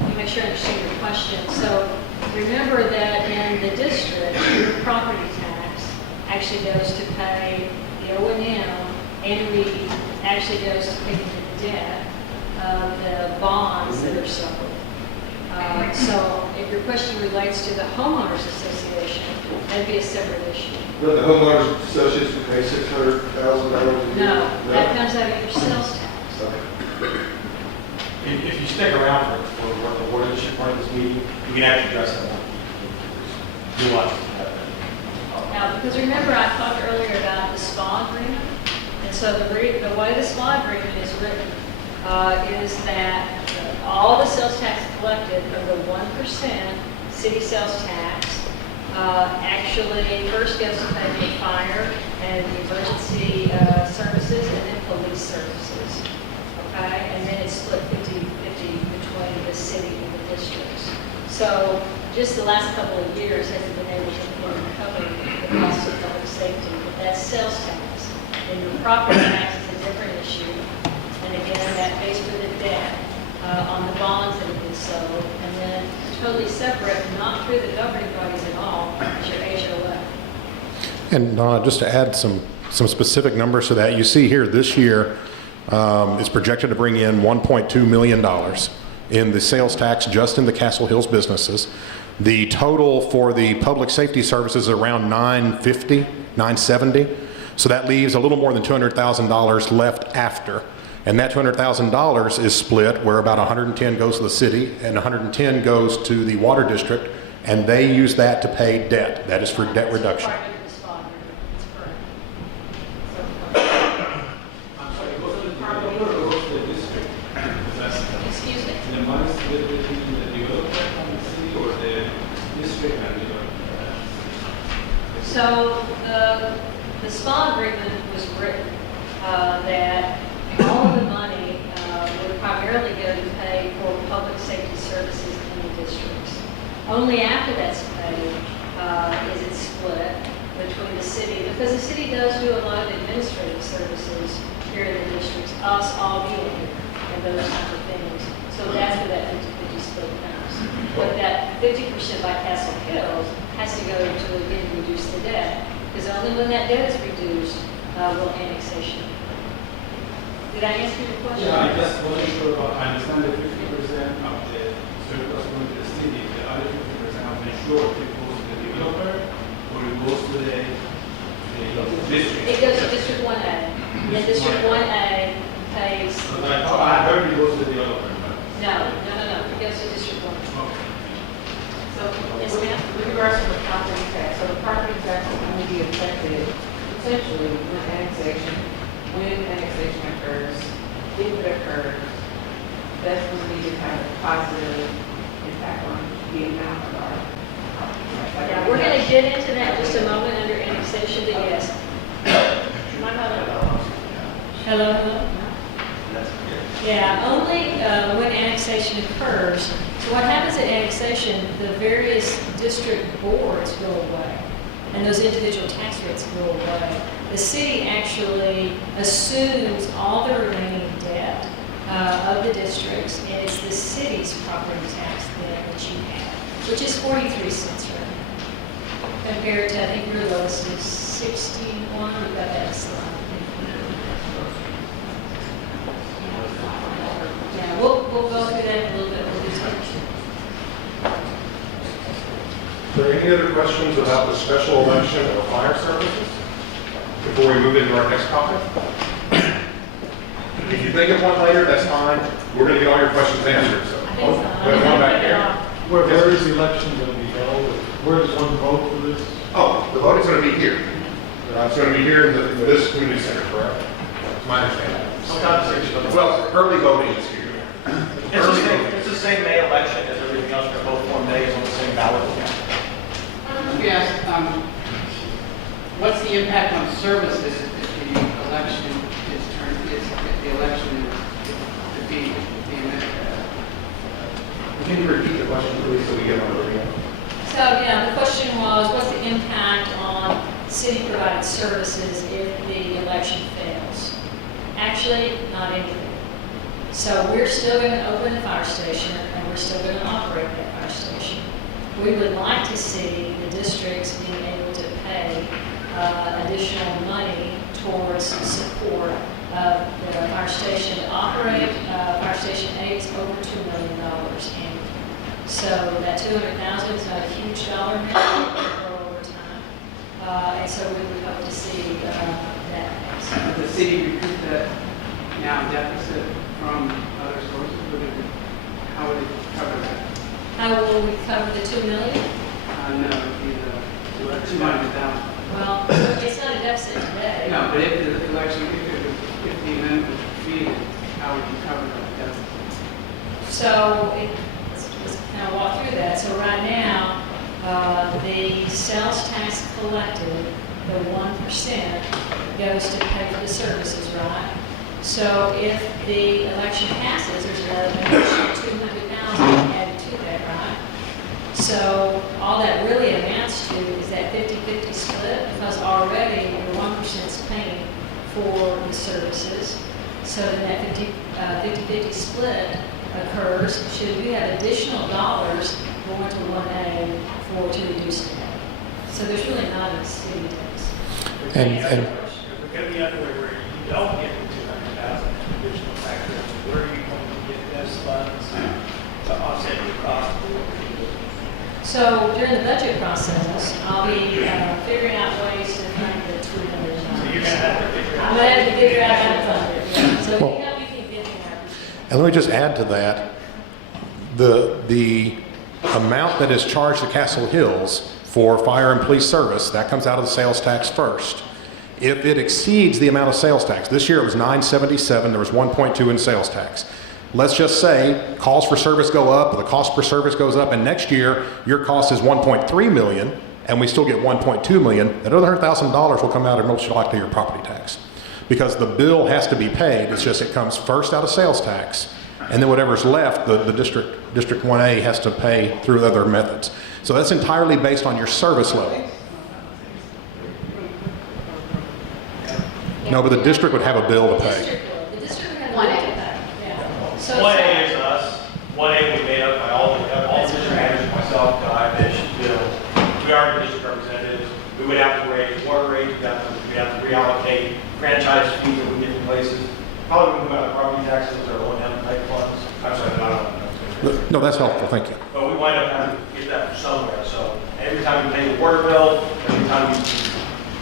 let me make sure I understand your question. So, remember that in the district, your property tax actually goes to pay the O&M, and we actually goes to pay the debt of the bonds that are sold. So, if your question relates to the homeowners association, that'd be a separate issue. But the homeowners association will pay $600,000 a year? No, that comes out of your sales tax. Okay. If you stick around for the water district part of this meeting, we can actually address that one. You watch that. Now, because remember I talked earlier about the SPA agreement, and so the way the SPA agreement is written is that all the sales tax collected from the 1% city sales tax actually first goes to pay the fire and the emergency services and then police services. Okay, and then it's split 50-50 between the city and the districts. So just the last couple of years hasn't been able to fully cover the cost of public safety, but that's sales tax. And your property tax is a different issue. And again, that pays for the debt on the bonds that have been sold. And then totally separate, not through the governing bodies at all, is your HOA. And just to add some specific numbers to that, you see here this year is projected to bring in $1.2 million in the sales tax just in the Castle Hills businesses. The total for the public safety services is around $950, $970. So that leaves a little more than $200,000 left after. And that $200,000 is split where about 110 goes to the city and 110 goes to the water district, and they use that to pay debt. That is for debt reduction. Part of the SPA agreement. That's correct. I'm sorry, goes to the developer or goes to the district? Excuse me? The money is split between the developer and the city or the district and the developer? So the SPA agreement was written that all of the money would primarily go to pay for public safety services in the districts. Only after that's paid is it split between the city, because the city does do a lot of administrative services here in the districts, us all being here, and those type of things. So that's where that 50-50 split comes. But that 50% by Castle Hills has to go to, again, reduce the debt, because only when that debt is reduced will annexation occur. Did I answer your question? Yeah, I just wasn't sure about, I understand that 50% of the surplus going to the city, the other 50% I'm not sure if it goes to the developer or it goes to the district. It goes to District 1A. Yeah, District 1A pays. Because I heard it goes to the developer, but. No. It goes to District 1. Okay. So, Yes, ma'am? with regards to the property tax, so the property tax will only be affected potentially with annexation. When annexation occurs, if it occurs, that's when we need to have a positive impact on the amount of our property tax. Yeah, we're gonna get into that in just a moment under annexation, but yes. Am I hello? Hello, hello? Yeah, only when annexation occurs. So what happens at annexation, the various district boards go away, and those individual tax rates go away. The city actually assumes all the remaining debt of the districts, and it's the city's property tax then that you have, which is 43 cents right now, compared to, I think your lowest is 61, we've got that slide. Yeah, we'll go through that in a little bit more detail. Are there any other questions about the special election or fire services before we move into our next topic? If you think of one later, that's fine. We're going to get all your questions answered. So, I think so. we have one back here. Where is the election going to be held? Where does one vote for this? Oh, the vote is going to be here. It's going to be here in this community center, correct? That's my understanding. Well, early voting is here. It's the same May election as everything else, they're both 1 May on the same ballot. Yes, what's the impact on services if the election is turned, if the election is defeated? Can you repeat the question, please, so we get on the radio? So, yeah, the question was, what's the impact on city-provided services if the election fails? Actually, not anything. So we're still going to open the fire station, and we're still going to operate that fire station. We would like to see the districts being able to pay additional money towards support of the fire station to operate. Fire Station 8 is over $2 million annually. So that $200,000 is not a huge dollar amount, it will grow over time. And so we would hope to see that pass. Would the city recoup that now deficit from other sources? How would it cover that? How will we cover the $2 million? No, the 200,000. Well, it's not a deficit today. No, but if the election, if the amendment was defeated, how would you cover that deficit? So let's kind of walk through that. So right now, the sales tax collected, the 1%, goes to pay for the services, right? So if the election passes, there's an additional $200,000 added to that, right? So all that really amounts to is that 50-50 split, because already the 1% is paying for the services. So then that 50-50 split occurs should we have additional dollars going to 1A to reduce debt. So there's really not a city tax. It could be other way where you don't get the 200,000 additional factor. Where are you going to get those funds to offset your cost? So during the budget process, I'll be figuring out ways to fund the $2 million. So you're going to have to figure out. I'm going to have to figure out how to fund it. Yeah. So if you help me keep getting there. And let me just add to that, the amount that is charged to Castle Hills for fire and police service, that comes out of the sales tax first. If it exceeds the amount of sales tax, this year it was $977, there was $1.2 in sales tax. Let's just say calls for service go up, the cost per service goes up, and next year your cost is $1.3 million, and we still get $1.2 million. That other $100,000 will come out of most likely your property tax, because the bill has to be paid. It's just it comes first out of sales tax, and then whatever's left, the District 1A has to pay through other methods. So that's entirely based on your service level. No, but the district would have a bill to pay. The district would have a bill to pay. Yeah. So 1A is us. 1A will be made up by all the district managers, myself, Guy, Mitch, Bill. We are the district representatives. We would have to raise water rates, we'd have to reallocate franchise fees that we get in places. Probably move out of property taxes or O&M type funds. I'm sorry, not No, that's helpful, thank you. But we wind up having to get that from somewhere. So every time you pay the water bill, every time you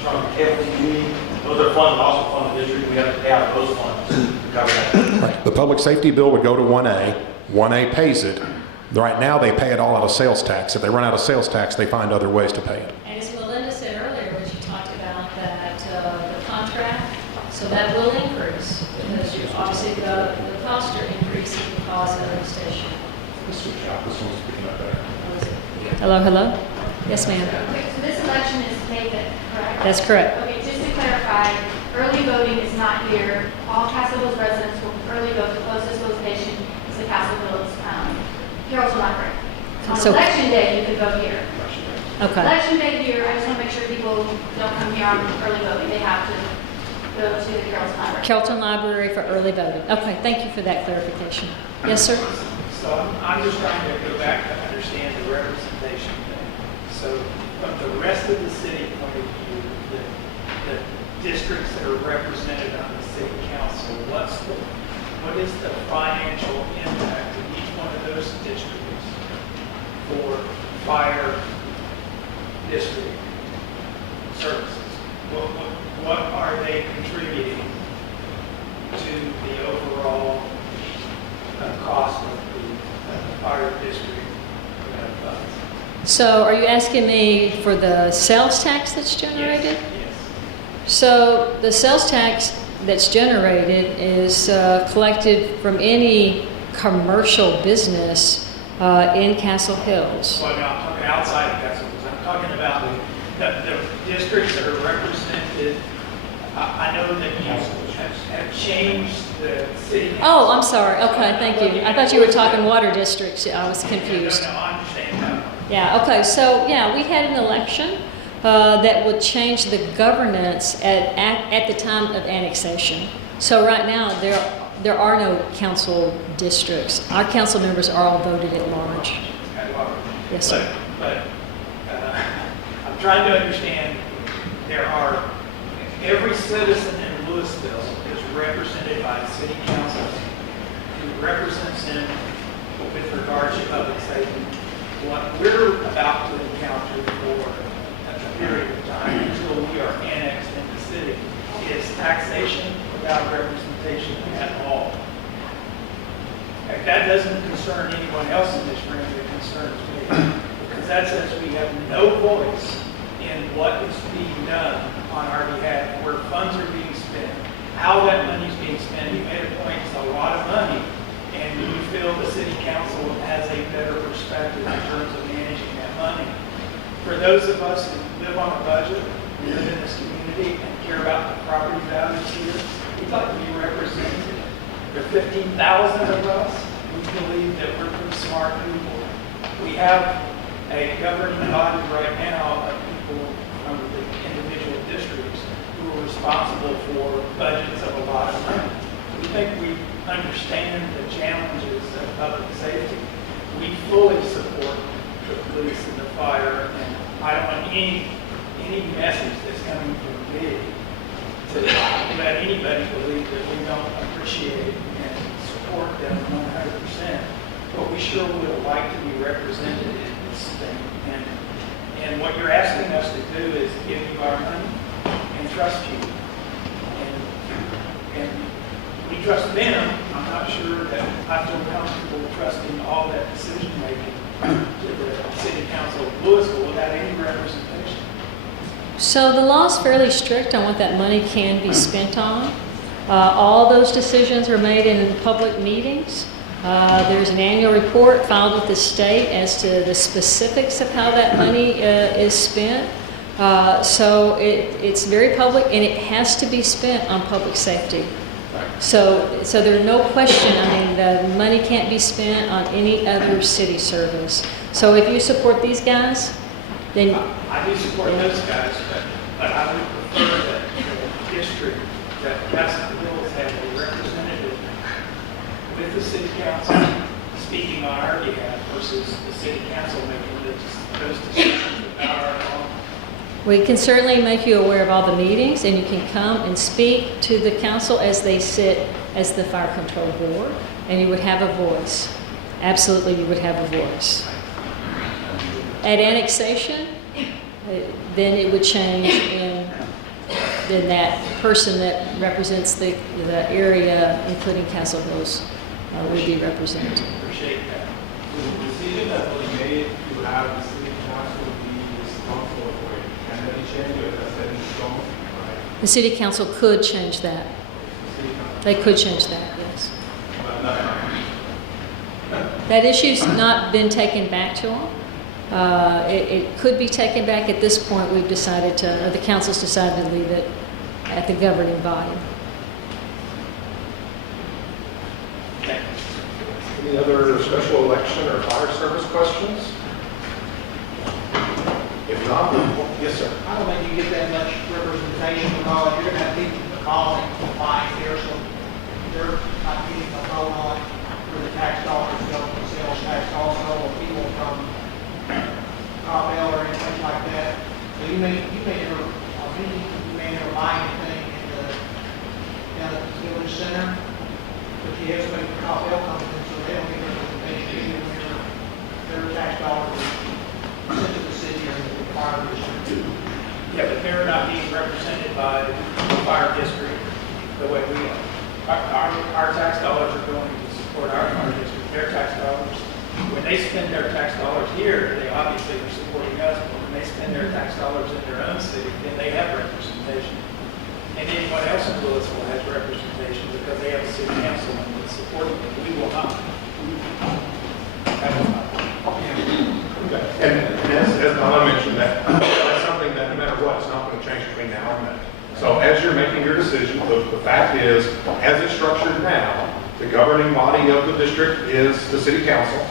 turn on cable TV, those are funds that also fund the district. We have to pay out of those funds to cover that. Right. The public safety bill would go to 1A. 1A pays it. Right now, they pay it all out of sales tax. If they run out of sales tax, they find other ways to pay it. And as Melinda said earlier, when she talked about that, the contract, so that will increase, because obviously the costs are increasing because of the station. Let's switch out. This one's picking up better. Hello, hello? Yes, ma'am. Okay, so this election is vacant, correct? That's correct. Okay, just to clarify, early voting is not here. All Castleville's residents will early vote. The closest location is the Castleville's, Carrollton Library. On So- election day, you can vote here. Okay. Election day here, I just want to make sure people don't come here on early voting. They have to go to the Carrollton Library. Kelton Library for early voting. Okay, thank you for that clarification. Yes, sir? So I'm just trying to go back to understand the representation thing. So from the rest of the city point of view, the districts that are represented on the city council, what is the financial impact of each one of those districts for fire district services? What are they contributing to the overall cost of the fire district funds? So are you asking me for the sales tax that's generated? Yes. So the sales tax that's generated is collected from any commercial business in Castle Hills. Well, no, I'm talking outside of Castle Hills. I'm talking about the districts that are represented. I know that you have changed the city. Oh, I'm sorry. Okay, thank you. I thought you were talking water districts. I was confused. No, I understand that. Yeah, okay. So, yeah, we had an election that would change the governance at the time of annexation. So right now, there are no council districts. Our council members are all voted at large. Yes, sir. But I'm trying to understand, every citizen in Lewisville is represented by a city council who represents them with regard to public safety. What we're about to encounter for a period of time until we are annexed into the city is taxation without representation at all. If that doesn't concern anyone else in this room, it concerns me. Because that says we have no voice in what is being done on our behalf, where funds are being spent, how that money is being spent. You made a point, it's a lot of money, and you feel the city council has a better perspective in terms of managing that money. For those of us who live on a budget, live in this community, and care about the property values here, we'd like to be represented. There are 15,000 of us. We believe that we're pretty smart people. We have a governing body right now of people from the individual districts who are responsible for budgets of a lot of money. We think we understand the challenges of public safety. We fully support the police and the fire, and I don't want any message that's coming from me to let anybody believe that we don't appreciate and support them 100%. But we sure would like to be represented in this thing. And what you're asking us to do is give you our money and trust you. And we trust them. I'm not sure that I feel comfortable trusting all that decision making to the city council of Lewisville without any representation. So the law is fairly strict on what that money can be spent on. All those decisions are made in public meetings. There's an annual report filed with the state as to the specifics of how that money is spent. So it's very public, and it has to be spent on public safety. So there's no question. I mean, the money can't be spent on any other city service. So if you support these guys, then I do support those guys, but I would prefer that the district, that Castle Hills have a representative with the city council speaking on our behalf versus the city council making those decisions without our involvement. we can certainly make you aware of all the meetings, and you can come and speak to the council as they sit as the fire control board, and you would have a voice. Absolutely, you would have a voice. At annexation, then it would change, and then that person that represents the area, including Castle Hills, would be represented. Appreciate that. The decision that was made to have the city council be responsible for it, can that be changed or is that set in stone? Right? The city council could change that. The city council, They could change that, yes. but not. That issue's not been taken back to them. It could be taken back. At this point, we've decided to, or the council's decided to leave it at the governing body. Any other special election or fire service questions? If not, yes, sir. I don't think you get that much representation because you're gonna have people calling, applying here, so they're not getting a vote on where the tax dollars go, the sales tax also, or people from Carmel or anything like that. So you may never, you may never buy anything in the, down at the village center, but you have somebody from Carmel coming in, so they don't get representation either when their tax dollars are sent to the city or the fire district. Yeah, but they're not being represented by the fire district the way we are. Our tax dollars are going to support our fire district. Their tax dollars, when they spend their tax dollars here, they obviously are supporting us, but when they spend their tax dollars in their own city, then they have representation. And anyone else in Lewisville has representation because they have a city councilman that's supporting them. We will not. That was my point. Okay. And as Donna mentioned, that's something that no matter what, it's not going to change between now and then. So as you're making your decision, the fact is, as it's structured now, the governing body of the district is the city council.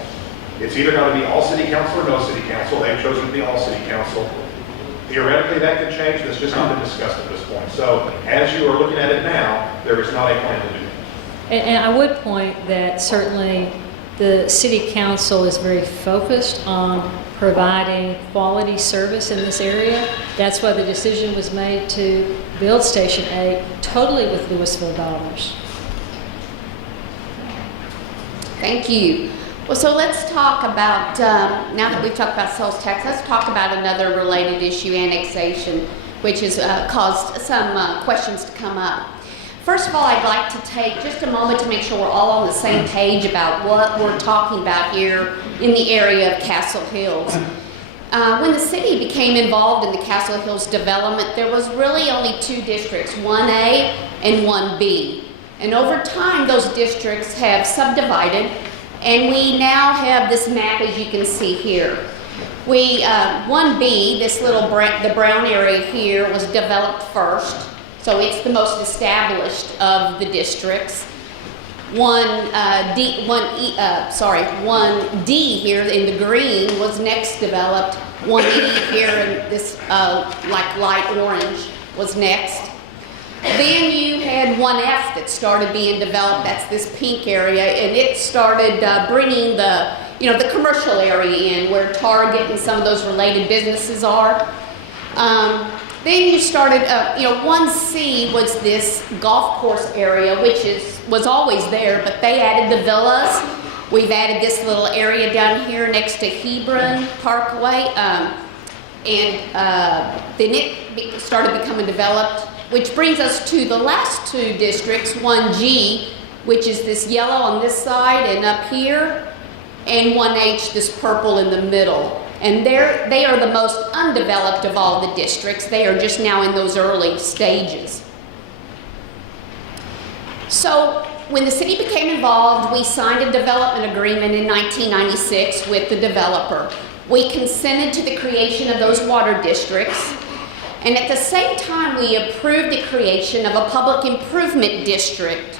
It's either going to be all city council or no city council. They've chosen to be all city council. Theoretically, that could change. That's just not been discussed at this point. So as you are looking at it now, there is not a plan to do that. And I would point that certainly the city council is very focused on providing quality service in this area. That's why the decision was made to build Station 8 totally with Lewisville dollars. Thank you. Well, so let's talk about, now that we've talked about sales tax, let's talk about another related issue, annexation, which has caused some questions to come up. First of all, I'd like to take just a moment to make sure we're all on the same page about what we're talking about here in the area of Castle Hills. When the city became involved in the Castle Hills development, there was really only two districts, 1A and 1B. And over time, those districts have subdivided, and we now have this map, as you can see here. 1B, this little the brown area here, was developed first. So it's the most established of the districts. 1D here in the green was next developed. 1E here in this like light orange was next. Then you had 1F that started being developed. That's this pink area, and it started bringing the the commercial area in where Target and some of those related businesses are. Then you started, 1C was this golf course area, which was always there, but they added the villas. We've added this little area down here next to Hebron Parkway, and then it started becoming developed, which brings us to the last two districts, 1G, which is this yellow on this side and up here, and 1H, this purple in the middle. And they are the most undeveloped of all the districts. They are just now in those early stages. So when the city became involved, we signed a development agreement in 1996 with the developer. We consented to the creation of those water districts. And at the same time, we approved the creation of a public improvement district.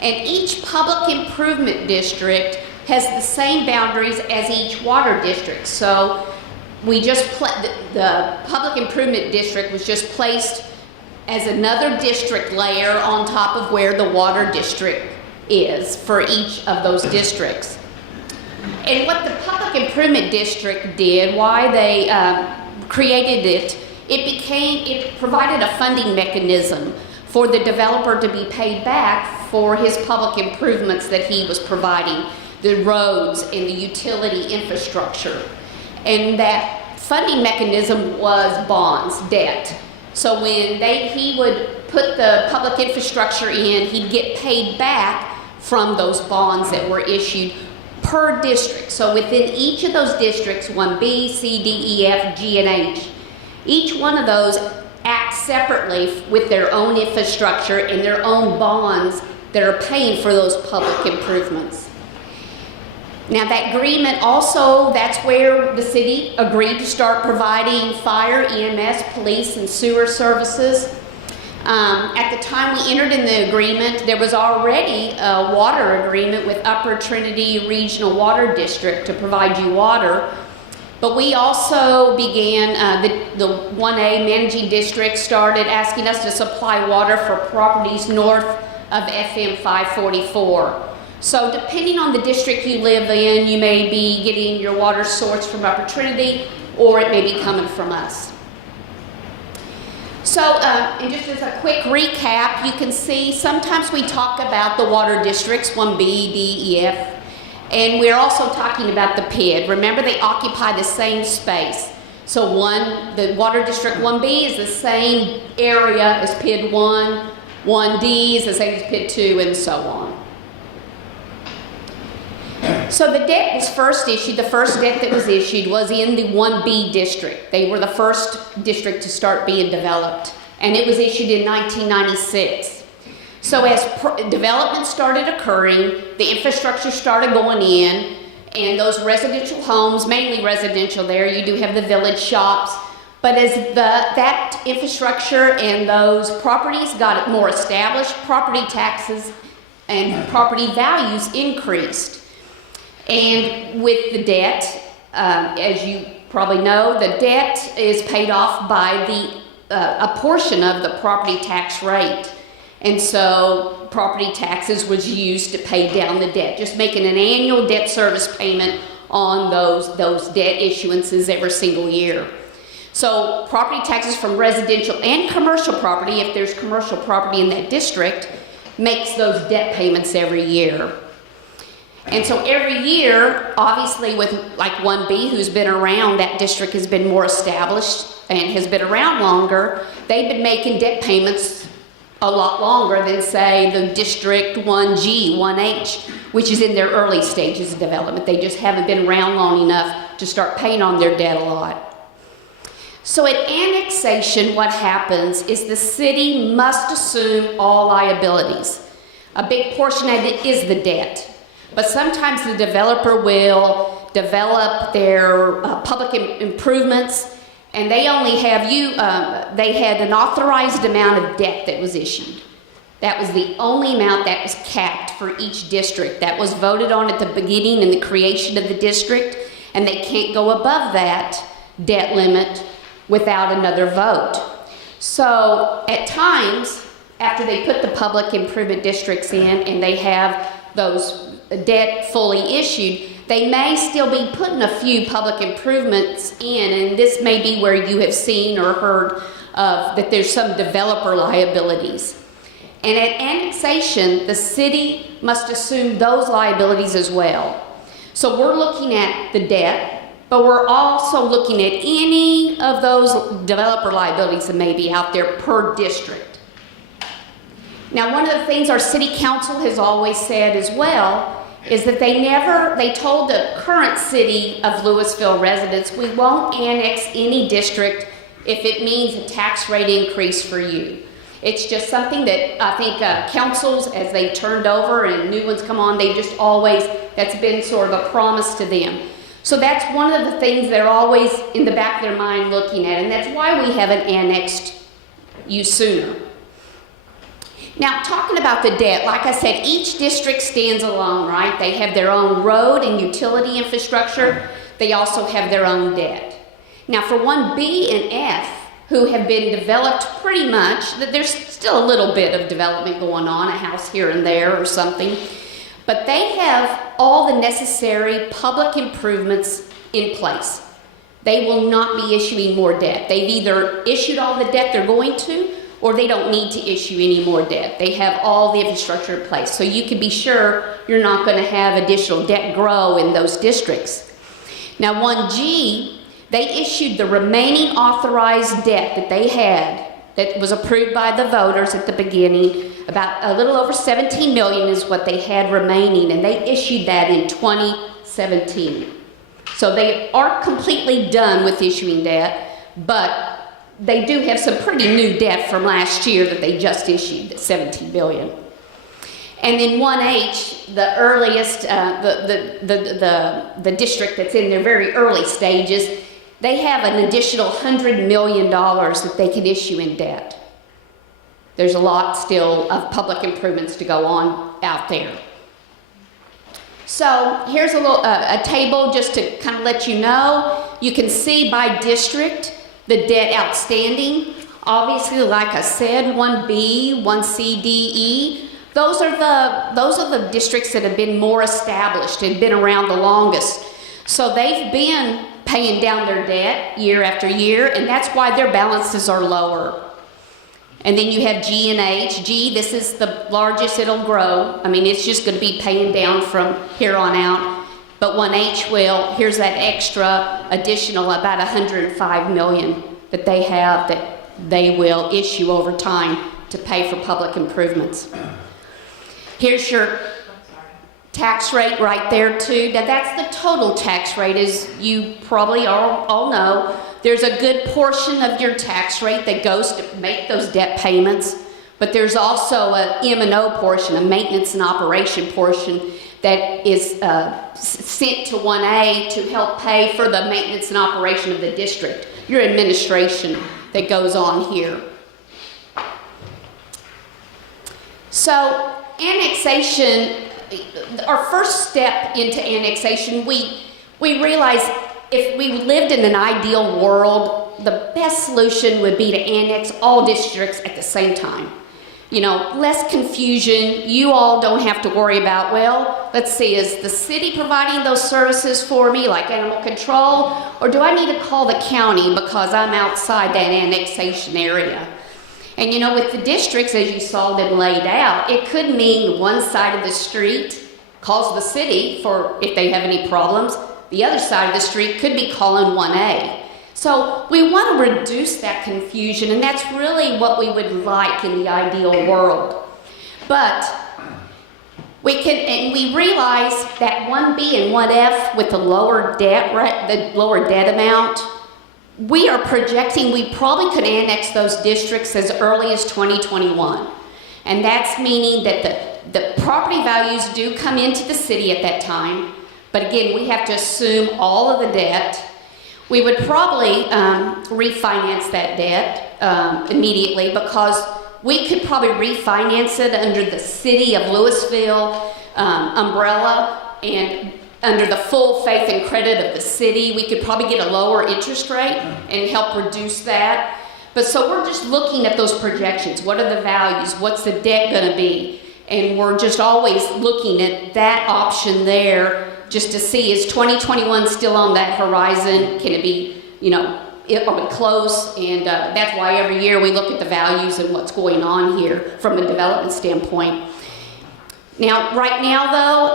And each public improvement district has the same boundaries as each water district. So we just the public improvement district was just placed as another district layer on top of where the water district is for each of those districts. And what the public improvement district did, why they created it, it provided a funding mechanism for the developer to be paid back for his public improvements that he was providing, the roads and the utility infrastructure. And that funding mechanism was bonds, debt. So when he would put the public infrastructure in, he'd get paid back from those bonds that were issued per district. So within each of those districts, 1B, C, D, E, F, G, and H, each one of those act separately with their own infrastructure and their own bonds that are paying for those public improvements. Now that agreement also, that's where the city agreed to start providing fire, EMS, police, and sewer services. At the time we entered in the agreement, there was already a water agreement with Upper Trinity Regional Water District to provide you water. But we also began, the 1A managing district started asking us to supply water for properties north of FM 544. So depending on the district you live in, you may be getting your water source from Upper Trinity, or it may be coming from us. So, and just as a quick recap, you can see sometimes we talk about the water districts, 1B, D, E, F, and we're also talking about the PID. Remember, they occupy the same space. So the water district 1B is the same area as PID 1, 1D is the same as PID 2, and so on. So the debt was first issued, the first debt that was issued was in the 1B district. They were the first district to start being developed, and it was issued in 1996. So as development started occurring, the infrastructure started going in, and those residential homes, mainly residential there, you do have the village shops, but as that infrastructure and those properties got more established, property taxes and property values increased. And with the debt, as you probably know, the debt is paid off by a portion of the property tax rate. And so property taxes was used to pay down the debt, just making an annual debt service payment on those debt issuances every single year. So property taxes from residential and commercial property, if there's commercial property in that district, makes those debt payments every year. And so every year, obviously with like 1B, who's been around, that district has been more established and has been around longer, they've been making debt payments a lot longer than, say, the District 1G, 1H, which is in their early stages of development. They just haven't been around long enough to start paying on their debt a lot. So at annexation, what happens is the city must assume all liabilities. A big portion of it is the debt. But sometimes the developer will develop their public improvements, and they only have they had an authorized amount of debt that was issued. That was the only amount that was capped for each district. That was voted on at the beginning in the creation of the district, and they can't go above that debt limit without another vote. So at times, after they put the public improvement districts in and they have those debt fully issued, they may still be putting a few public improvements in, and this may be where you have seen or heard of that there's some developer liabilities. And at annexation, the city must assume those liabilities as well. So we're looking at the debt, but we're also looking at any of those developer liabilities that may be out there per district. Now, one of the things our city council has always said as well is that they told the current city of Lewisville residents, we won't annex any district if it means a tax rate increase for you. It's just something that I think councils, as they turned over and new ones come on, they just always, that's been sort of a promise to them. So that's one of the things they're always in the back of their mind looking at, and that's why we haven't annexed you sooner. Now, talking about the debt, like I said, each district stands alone, right? They have their own road and utility infrastructure. They also have their own debt. Now, for 1B and F, who have been developed pretty much, there's still a little bit of development going on, a house here and there or something, but they have all the necessary public improvements in place. They will not be issuing more debt. They've either issued all the debt they're going to, or they don't need to issue any more debt. They have all the infrastructure in place. So you can be sure you're not going to have additional debt grow in those districts. Now 1G, they issued the remaining authorized debt that they had that was approved by the voters at the beginning. About a little over 17 million is what they had remaining, and they issued that in 2017. So they aren't completely done with issuing debt, but they do have some pretty new debt from last year that they just issued, that $17 billion. And then 1H, the earliest, the district that's in their very early stages, they have an additional $100 million that they can issue in debt. There's a lot still of public improvements to go on out there. So here's a table just to kind of let you know. You can see by district the debt outstanding. Obviously, like I said, 1B, 1C, D, E. Those are the districts that have been more established and been around the longest. So they've been paying down their debt year after year, and that's why their balances are lower. And then you have G and H. G, this is the largest it'll grow. I mean, it's just going to be paying down from here on out. But 1H will, here's that extra additional about $105 million that they have that they will issue over time to pay for public improvements. Here's your tax rate right there too. Now that's the total tax rate, as you probably all know. There's a good portion of your tax rate that goes to make those debt payments, but there's also a M&O portion, a maintenance and operation portion that is sent to 1A to help pay for the maintenance and operation of the district, your administration that goes on here. So annexation, our first step into annexation, we realized if we lived in an ideal world, the best solution would be to annex all districts at the same time. You know, less confusion. You all don't have to worry about, well, let's see, is the city providing those services for me, like animal control, or do I need to call the county because I'm outside that annexation area? And you know, with the districts, as you saw them laid out, it could mean one side of the street calls the city for if they have any problems. The other side of the street could be calling 1A. So we want to reduce that confusion, and that's really what we would like in the ideal world. But we realize that 1B and 1F with the lower debt, the lower debt amount, we are projecting we probably could annex those districts as early as 2021. And that's meaning that the property values do come into the city at that time. But again, we have to assume all of the debt. We would probably refinance that debt immediately because we could probably refinance it under the city of Lewisville umbrella and under the full faith and credit of the city. We could probably get a lower interest rate and help reduce that. But so we're just looking at those projections. What are the values? What's the debt going to be? And we're just always looking at that option there just to see, is 2021 still on that horizon? Can it be, you know, are we close? And that's why every year we look at the values and what's going on here from a development standpoint. Now, right now though,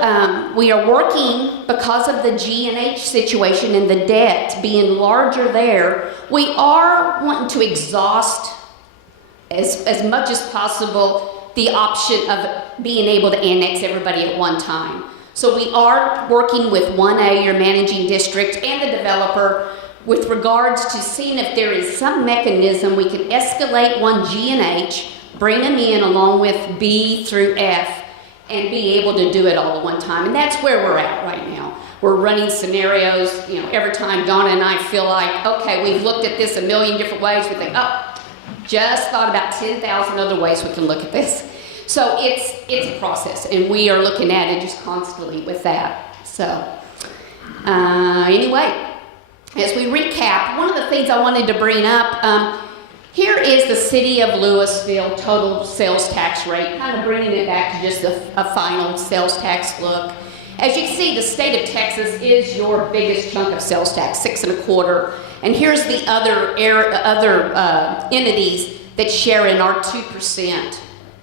we are working because of the G and H situation and the debt being larger there. We are wanting to exhaust as much as possible the option of being able to annex everybody at one time. So we are working with 1A, your managing district, and the developer with regards to seeing if there is some mechanism we can escalate 1G and H, bring them in along with B through F, and be able to do it all at one time. And that's where we're at right now. We're running scenarios, you know, every time Donna and I feel like, okay, we've looked at this a million different ways, we think, oh, just thought about 10,000 other ways we can look at this. So it's a process, and we are looking at it just constantly with that. So anyway, as we recap, one of the things I wanted to bring up, here is the city of Lewisville total sales tax rate, kind of bringing it back to just a final sales tax look. As you can see, the state of Texas is your biggest chunk of sales tax, 6.25%. And here's the other entities that share in our 2%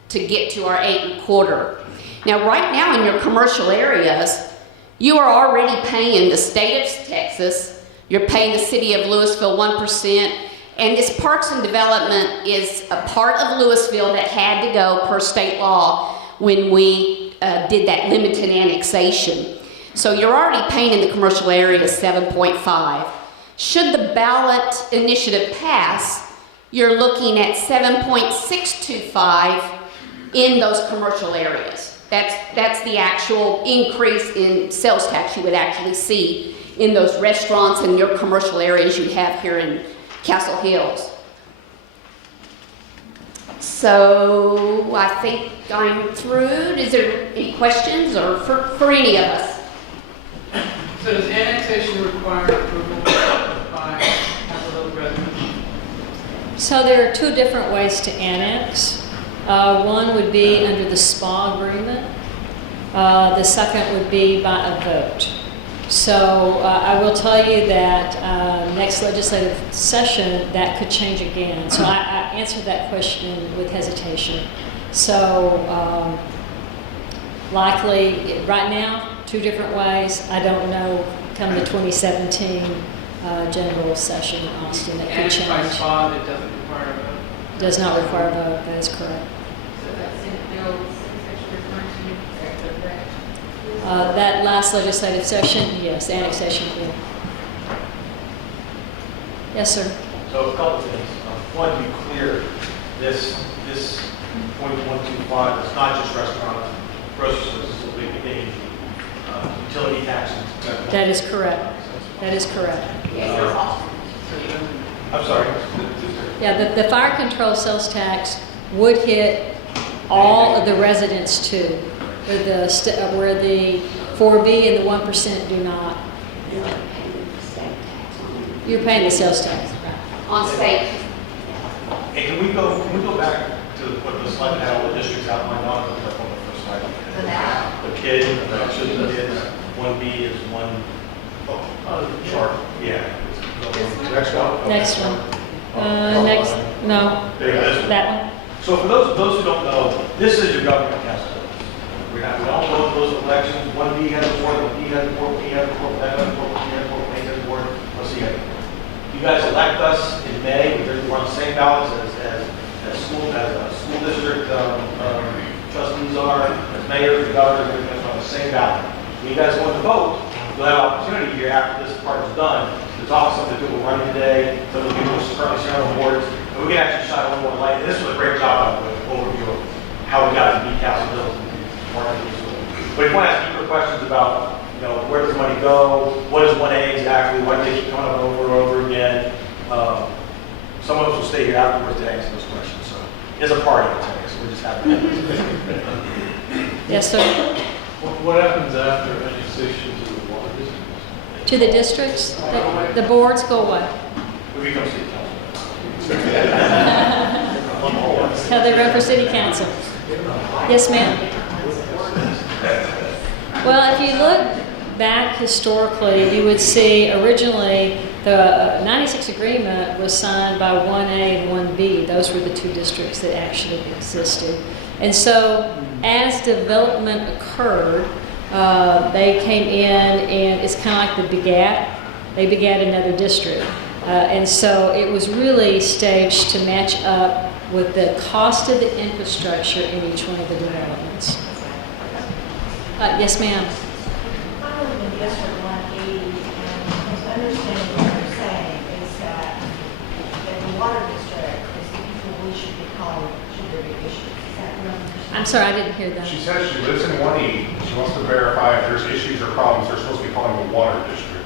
to get to our 8.25%. Now, right now in your commercial areas, you are already paying the state of Texas, you're paying the city of Lewisville 1%, and this Parks and Development is a part of Lewisville that had to go per state law when we did that limited annexation. So you're already paying in the commercial area 7.5%. Should the ballot initiative pass, you're looking at 7.625% in those commercial areas. That's the actual increase in sales tax you would actually see in those restaurants and your commercial areas you have here in Castle Hills. So I think I'm through. Is there any questions or for any of us? So does annexation require approval by Castle Hills residents? So there are two different ways to annex. One would be under the SPA agreement. The second would be by a vote. So I will tell you that next legislative session, that could change again. So I answered that question with hesitation. So likely, right now, two different ways. I don't know, come the 2017 general session in Austin, that could Annexed by change. SPA, it doesn't require a vote? Does not require a vote, that is correct. So that's in Bill 6 that you're referring to, is that correct? That last legislative session, yes, the annexation bill. Yes, sir. So a couple of things. One, to be clear, this .125 is not just restaurants, grocery stores, this will be any utility taxes. That is correct. That is correct. I'm sorry. Yeah, the fire control sales tax would hit all of the residents too, where the 4B and the 1% do not. You're paying the sales tax. On state. Hey, can we go back to what the slide had all the districts outlined on the first slide? The kid, the kids, 1B is one chart. Yeah. Next one. Next one. Next, no, that one. So for those who don't know, this is your government council. We all vote those elections. 1B has a board, 1B has a board, 1B has a board, 1B has a board, 1B has a board, 1B has a board. Let's see here. You guys elect us in May. We're on the same ballots as school district trustees are, as mayors, the governors, everything's on the same ballot. When you guys want to vote, you'll have opportunity here after this part is done to talk to some of the people running today, some of the people who currently serve on boards, and we can actually shine a little more light. And this was a great job of an overview of how we got to be Castle Hills and marketing. But if you want to ask deeper questions about, where does the money go, what is 1A exactly, why do they keep coming up over and over again, some of us will stay here afterwards to answer those questions. So it's a party today, so we're just happy. Yes, sir. What happens after annexation to the water districts? To the districts, the boards go away. We become city council. How they run for city council. Yes, ma'am? Well, if you look back historically, you would see originally the 96 agreement was signed by 1A and 1B. Those were the two districts that actually existed. And so as development occurred, they came in and it's kind of like they begat another district. And so it was really staged to match up with the cost of the infrastructure in each one of the developments. Yes, ma'am. I live in District 180, and understanding what you're saying is that the water district is the people we should be calling should there be issues. Is that what I'm understanding? I'm sorry, I didn't hear that. She says she lives in 1E. She wants to verify if there's issues or problems. They're supposed to be calling the water district.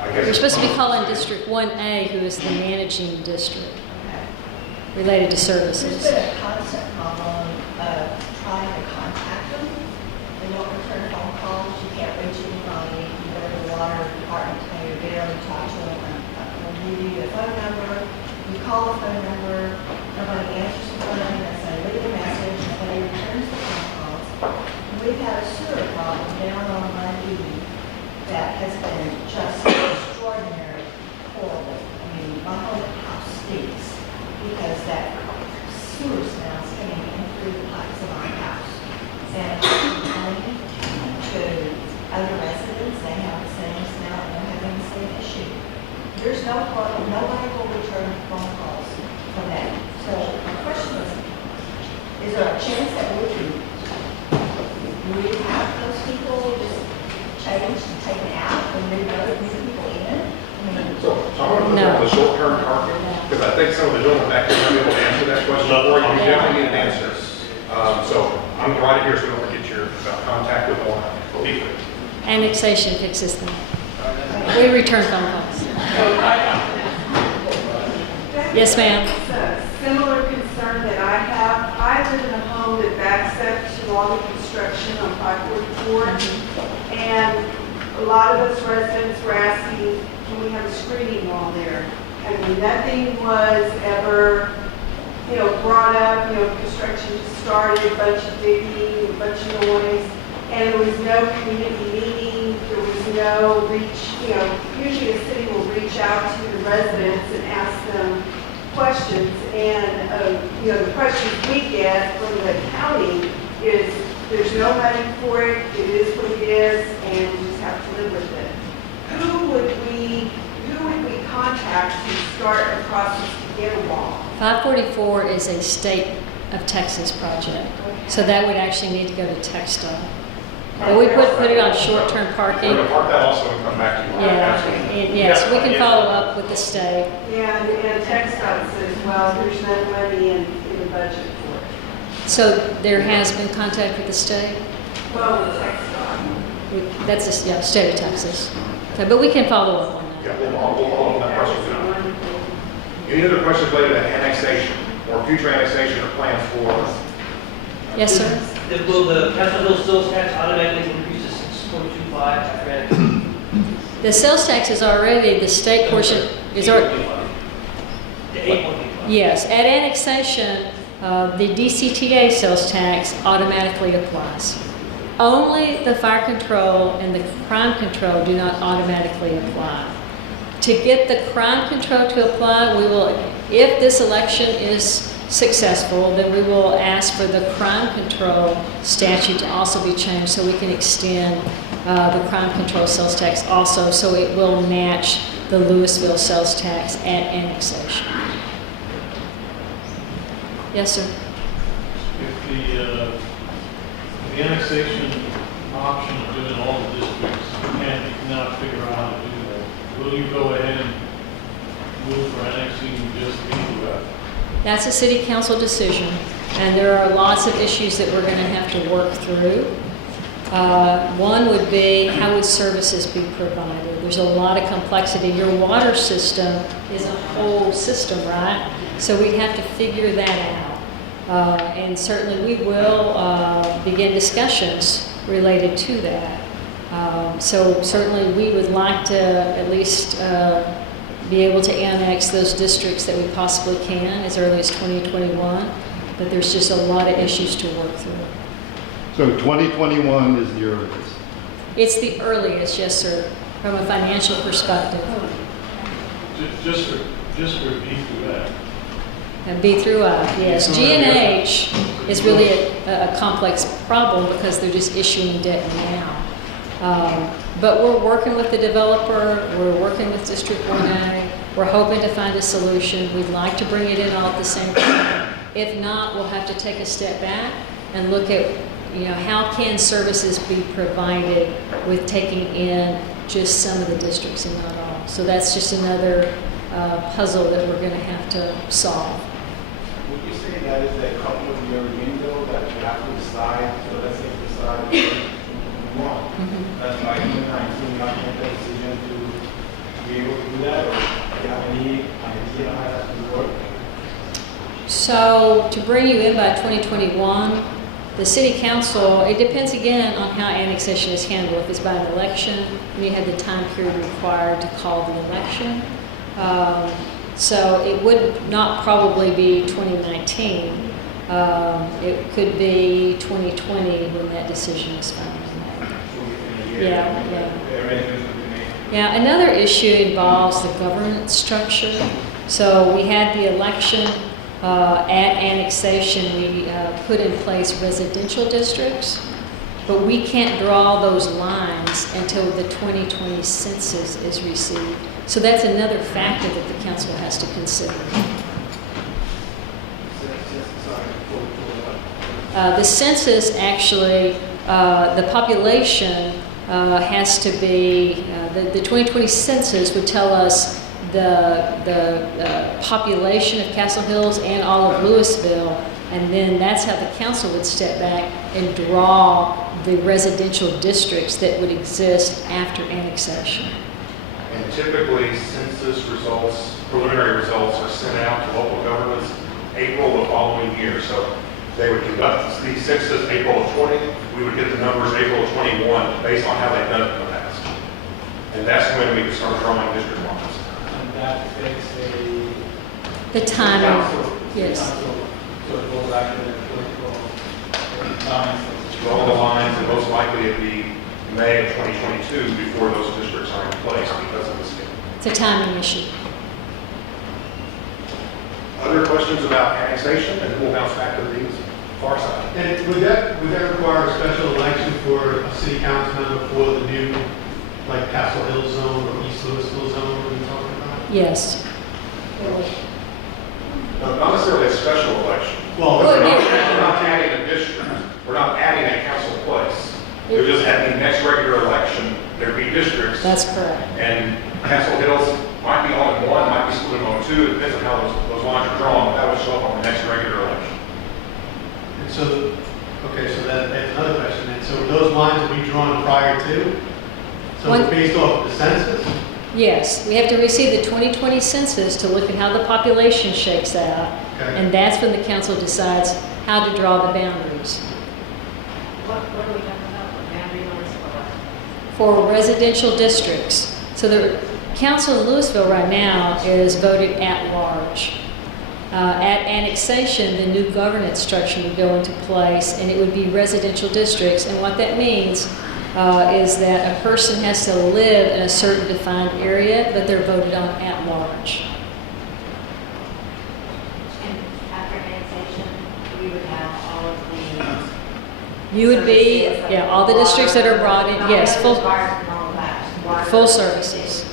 I guess You're supposed to be calling District 1A, who is the managing district related to services. There's been a constant problem of trying to contact them. They don't return phone calls. You can't reach anybody. You go to the water department, and you're there to talk to them. They'll give you a phone number. You call the phone number. Nobody answers the phone. They say, leave a message. Nobody returns the phone calls. And we've had a sewer problem down on 1E that has been just extraordinary, horrible. I mean, my whole house stinks because that sewer smell is coming in through the pipes of our house. And complaining to other residents, they have the same smell and they're having the same issue. There's nobody will return phone calls from that. So my question is there a chance that we have those people just changed and taken out and moved other people in? So I want to put that on the short-term target, because I think some of the gentlemen back there might be able to answer that question for you. You definitely need an answer. So I'm going to write it here so we don't forget your contact with one people. Annexation fixes that. We return phone calls. Yes, ma'am. It's a similar concern that I have. I live in a home that backs up to all the construction on 544. And a lot of us residents were asking, can we have a screening wall there? I mean, nothing was ever, brought up, construction just started, a bunch of digging, a bunch of noise. And there was no community meeting, there was no usually the city will reach out to the residents and ask them questions. And, the questions we get from the county is, there's no money for it, it is what it is, and we just have to live with it. Who would we contact to start a process to get a wall? 544 is a state of Texas project, so that would actually need to go to TxDOT. But we put it on short-term parking. We're going to park that also and come back to you. Yes, we can follow up with the state. Yeah, and TxDOT says, well, there's no money in the budget for it. So there has been contact with the state? Well, with TxDOT. That's the state of Texas. So, but we can follow up on that. Yeah, we'll follow up on that question tonight. Any other questions related to annexation or future annexation or plans for? Yes, sir. Will the Castle Hill sales tax automatically increase to 6.25 after annexation? The sales tax is already, the state portion is already. To 8.25. Yes, at annexation, the DCTA sales tax automatically applies. Only the fire control and the crime control do not automatically apply. To get the crime control to apply, we will, if this election is successful, then we will ask for the crime control statute to also be changed so we can extend the crime control sales tax also, so it will match the Lewisville sales tax at annexation. Yes, sir. If the annexation option of doing all the districts, you cannot figure out how to do that, will you go ahead and move for annexing just anywhere? That's a city council decision, and there are lots of issues that we're going to have to work through. One would be, how would services be provided? There's a lot of complexity. Your water system is a whole system, right? So we have to figure that out. And certainly we will begin discussions related to that. So certainly we would like to at least be able to annex those districts that we possibly can as early as 2021, but there's just a lot of issues to work through. So 2021 is the earliest. It's the earliest, yes, sir, from a financial perspective. Just for B2F. And B through I, yes. G&H is really a complex problem because they're just issuing debt now. But we're working with the developer, we're working with District 1A, we're hoping to find a solution. We'd like to bring it in all at the same time. If not, we'll have to take a step back and look at, how can services be provided with taking in just some of the districts and not all. So that's just another puzzle that we're going to have to solve. Would you say that is a couple of year window that you have to decide? So let's say you decide that's by 2019, you have to make a decision to be able to do that, or do you have any idea how that will work? So to bring you in by 2021, the city council, it depends again on how annexation is handled. If it's by an election, then you have the time period required to call the election. So it would not probably be 2019. It could be 2020 when that decision is finally made. Yeah, another issue involves the governance structure. So we had the election at annexation. We put in place residential districts, but we can't draw those lines until the 2020 census is received. So that's another factor that the council has to consider. The census actually, the population has to be, the 2020 census would tell us the population of Castle Hills and all of Lewisville, and then that's how the council would step back and draw the residential districts that would exist after annexation. And typically, census results, preliminary results are sent out to local governments April the following year. So they would conduct the census April of 20, we would get the numbers April of 21 based on how they've done it in the past. And that's when we could start drawing district lines. And that affects The timing, yes. So it goes back to the political lines. Draw the lines, and most likely it'd be May of 2022 before those districts are in place because of the scale. It's a timing issue. Other questions about annexation, and then we'll bounce back to the far side. And would that require a special election for a city council member for the new, like Castle Hill zone or East Lewisville zone we're talking about? Yes. No, not necessarily a special election. Well, we're not adding a district. We're not adding a council place. They're just at the next regular election, there'd be districts. That's correct. And Castle Hills might be all in one, might be split among two. It depends on how those lines are drawn, but that would show up on the next regular election. And so, okay, so that's another question. And so those lines will be drawn prior to? So based off the census? Yes, we have to receive the 2020 census to look at how the population shakes out. Okay. And that's when the council decides how to draw the boundaries. What are we talking about, what boundary lines For residential districts. So the council in Lewisville right now is voted at large. At annexation, the new governance structure would go into place, and it would be residential districts. And what that means is that a person has to live in a certain defined area, but they're voted on at large. And after annexation, we would have all of the. You would be, yeah, all the districts that are brought in, yes, full services.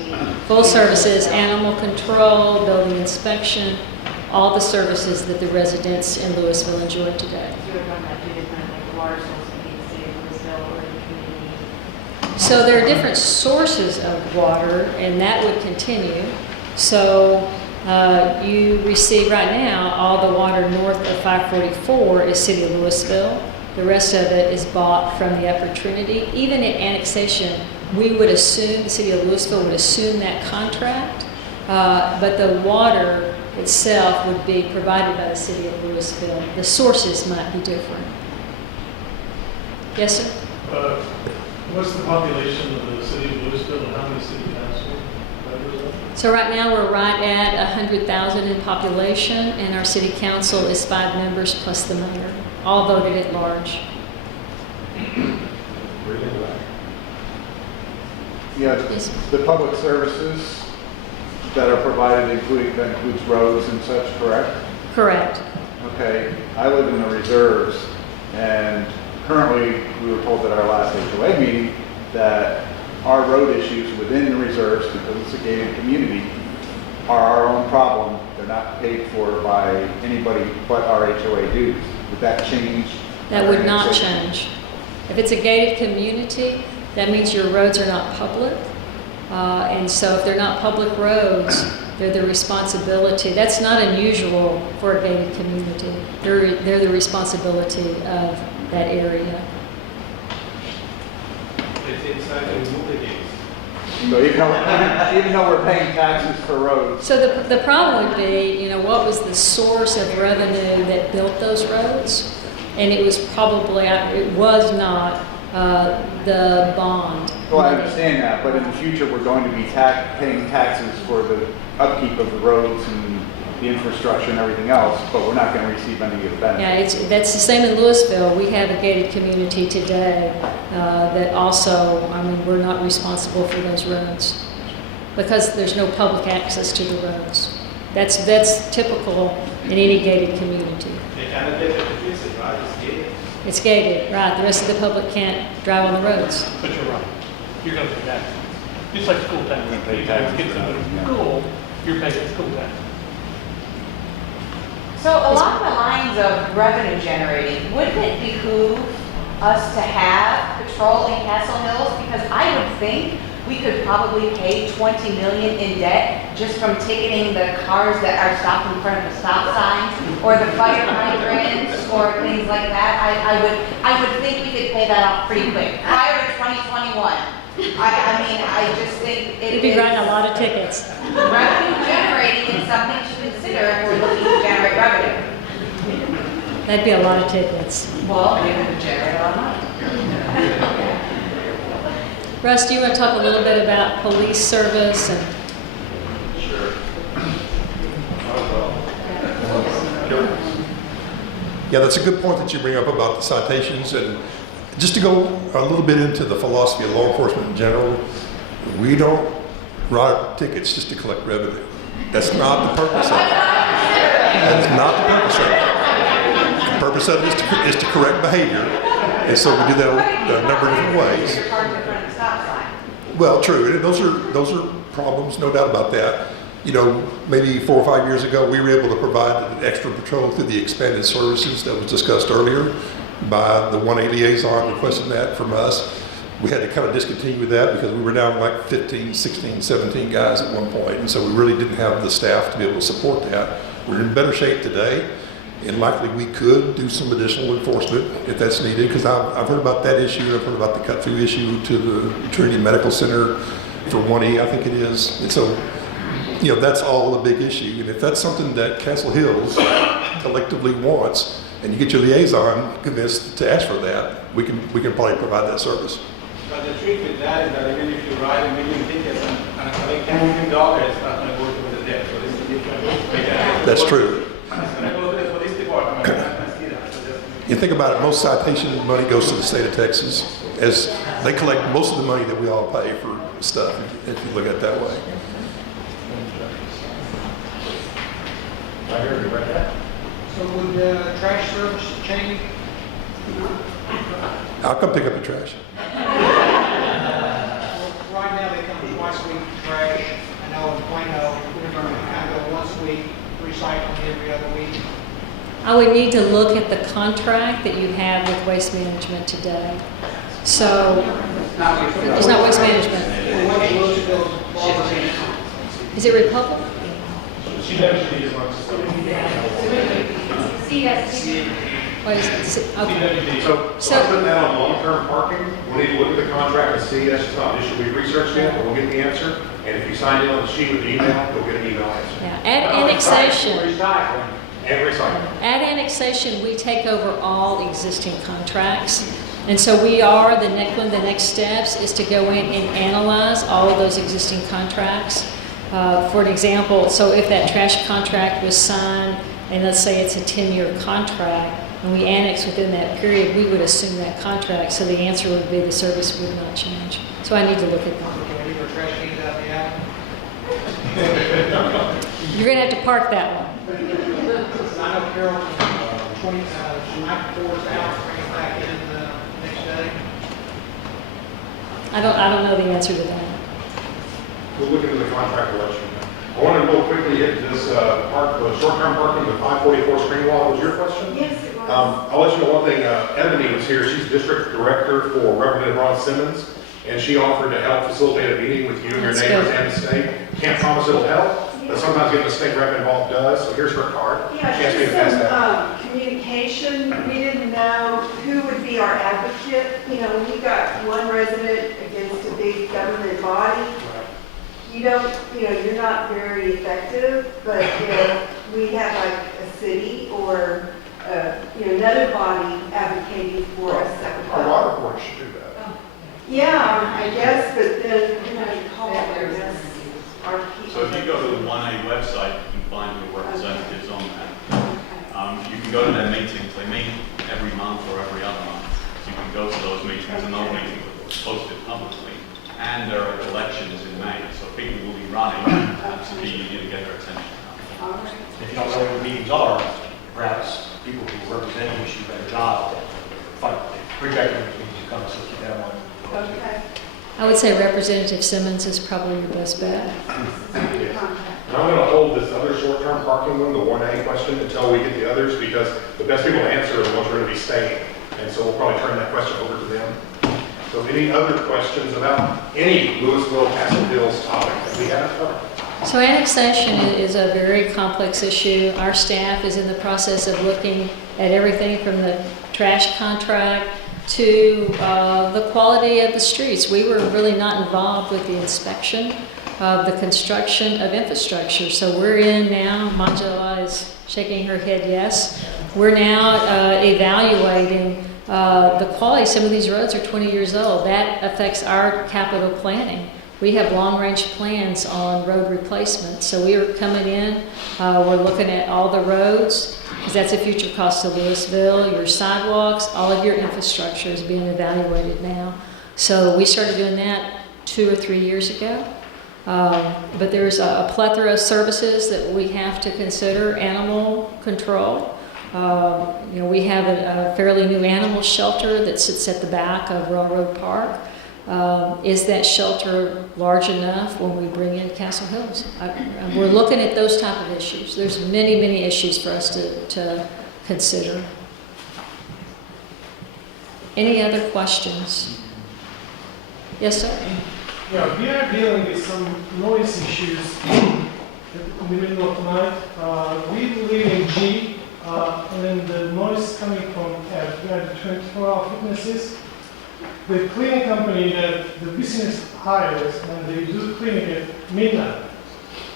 Full services, animal control, building inspection, all the services that the residents in Lewisville enjoy today. You were talking about two different, like, water sources in the city of Lewisville or the community. So there are different sources of water, and that would continue. So you receive right now, all the water north of 544 is City of Lewisville. The rest of it is bought from the Upper Trinity. Even at annexation, we would assume, the City of Lewisville would assume that contract, but the water itself would be provided by the City of Lewisville. The sources might be different. Yes, sir? What's the population of the city of Lewisville and how many city council members are there? So right now we're right at 100,000 in population, and our city council is 5 members plus the mayor, all voted at large. Yeah, the public services that are provided that includes roads and such, correct? Correct. Okay, I live in the reserves, and currently, we were told at our last HOA meeting that our road issues within the reserves, because it's a gated community, are our own problem. They're not paid for by anybody but our HOA dues. Would that change? That would not change. If it's a gated community, that means your roads are not public. And so if they're not public roads, they're the responsibility. That's not unusual for a gated community. They're the responsibility of that area. It's inside the movie gates. So even though we're paying taxes for roads. So the problem would be, you know, what was the source of revenue that built those roads? And it was probably, it was not the bond. Well, I understand that, but in the future, we're going to be paying taxes for the upkeep of the roads and the infrastructure and everything else, but we're not going to receive any of the benefits. Yeah, that's the same in Lewisville. We have a gated community today that also, I mean, we're not responsible for those roads because there's no public access to the roads. That's typical in any gated community. They kind of get the visit, right? It's gated. It's gated, right? The rest of the public can't drive on the roads. But you're right. You're going to pay taxes. Just like school tax. We're gonna pay taxes. Kids out of school, you're paying school tax. So along the lines of revenue generating, wouldn't it behoove us to have patrol in Castle Hills? Because I would think we could probably pay $20 million in debt just from ticketing the cars that are stopped in front of the stop signs or the fire hydrants or things like that, I would think we could pay that off pretty quick, prior to 2021. I mean, I just think it You'd be is writing a lot of tickets. revenue generating is something to consider if we're looking to generate revenue. That'd be a lot of tickets. Well, it would generate a lot of money. Russ, do you want to talk a little bit about police service and Sure. Yeah, that's a good point that you bring up about the citations. And just to go a little bit into the philosophy of law enforcement in general, we don't write tickets just to collect revenue. That's not the purpose of it. That's not the purpose of it. The purpose of it is to correct behavior. And so we do that a number of different ways. Well, true. And those are problems, no doubt about that. You know, maybe 4 or 5 years ago, we were able to provide an extra patrol through the expanded services that was discussed earlier by the 1A liaison requesting that from us. We had to kind of discontinue that because we were down like 15, 16, 17 guys at one point. And so we really didn't have the staff to be able to support that. We're in better shape today. And likely we could do some additional enforcement if that's needed, because I've heard about that issue. I've heard about the cut-through issue to the Trinity Medical Center for 1E, I think it is. And so, you know, that's all a big issue. And if that's something that Castle Hills collectively wants, and you get your liaison convinced to ask for that, we can probably provide that service. But the trick with that is that even if you write a million tickets and collect $10 million, it's not going to work with the debt. So this is different. That's true. It's going to go to the police department. You think about it, most citation money goes to the state of Texas, as they collect most of the money that we all pay for stuff, if you look at it that way. I heard you right there. So would trash service change? I'll come pick up the trash. Right now, they come twice a week to trash. I know in Plano, we're going to have go once a week, recycling every other week. I would need to look at the contract that you have with Waste Management today. So, it's not Waste Management. Is it Republic? She definitely is one. What is it? Okay. So putting that on long-term parking, we'll need to look at the contract and see. That's just not an issue we've researched yet, but we'll get the answer. And if you sign in on the sheet with the email, you'll get an email answer. Yeah. At annexation. And recycling. At annexation, we take over all existing contracts. And so we are, the next steps is to go in and analyze all of those existing contracts. For an example, so if that trash contract was signed, and let's say it's a 10-year contract, and we annex within that period, we would assume that contract. So the answer would be the service would not change. So I need to look at that. Leave our trash cans out in the alley. You're going to have to park that one. I know Carol, 20, night before it's out, bring it back in the next day. I don't know the answer to that. We'll look into the contract election. I want to real quickly hit this short-term parking, the 544 screen wall. Was your question? Yes, it was. I'll let you know one thing. Ebony was here. She's district director for Representative Ron Simmons, and she offered to help facilitate a meeting with you and your That's neighbors good. and the state. Can't promise it'll help, but sometimes getting the state rep involved does. So here's her card. Yeah, She asked me to just pass that. some communication. We didn't know who would be our advocate. You know, we got one resident against a big government body. You don't, you're not very effective, but if we have like a city or, another body advocating for us, that would Our help. water board should do that. Yeah, I guess, but then, you call it, that's our people. So if you go to the 1A website, you can find your representatives on that. You can go to their meetings. They meet every month or every other month. So you can go to those meetings, and those meetings are posted publicly. And their election is in May, so people will be running to be easier to get their attention. If you don't know what the meetings are, perhaps people who represent you should do a better job. Fine, reject them when you come, so keep that in mind. Okay. I would say Representative Simmons is probably your best bet. And I'm going to hold this other short-term parking one, the 1A question, until we get the others, because the best people to answer are the ones who are going to be staying. And so we'll probably turn that question over to them. So any other questions about any Lewisville, Castle Hills topic that we haven't covered? So annexation is a very complex issue. Our staff is in the process of looking at everything from the trash contract to the quality of the streets. We were really not involved with the inspection of the construction of infrastructure. So we're in now, Manjula is shaking her head yes. We're now evaluating the quality. Some of these roads are 20 years old. That affects our capital planning. We have long-range plans on road replacement. So we are coming in, we're looking at all the roads, because that's a future cost to Lewisville, your sidewalks, all of your infrastructure is being evaluated now. So we started doing that 2 or 3 years ago. But there's a plethora of services that we have to consider. Animal control. We have a fairly new animal shelter that sits at the back of Railroad Park. Is that shelter large enough when we bring in Castle Hills? We're looking at those type of issues. There's many, many issues for us to consider. Any other questions? Yes, sir? Yeah, we are dealing with some noise issues in the middle of the night. We live in G, and the noise coming from F. We are the 24-hour witnesses. The cleaning company that the business hires, and they do cleaning at midnight.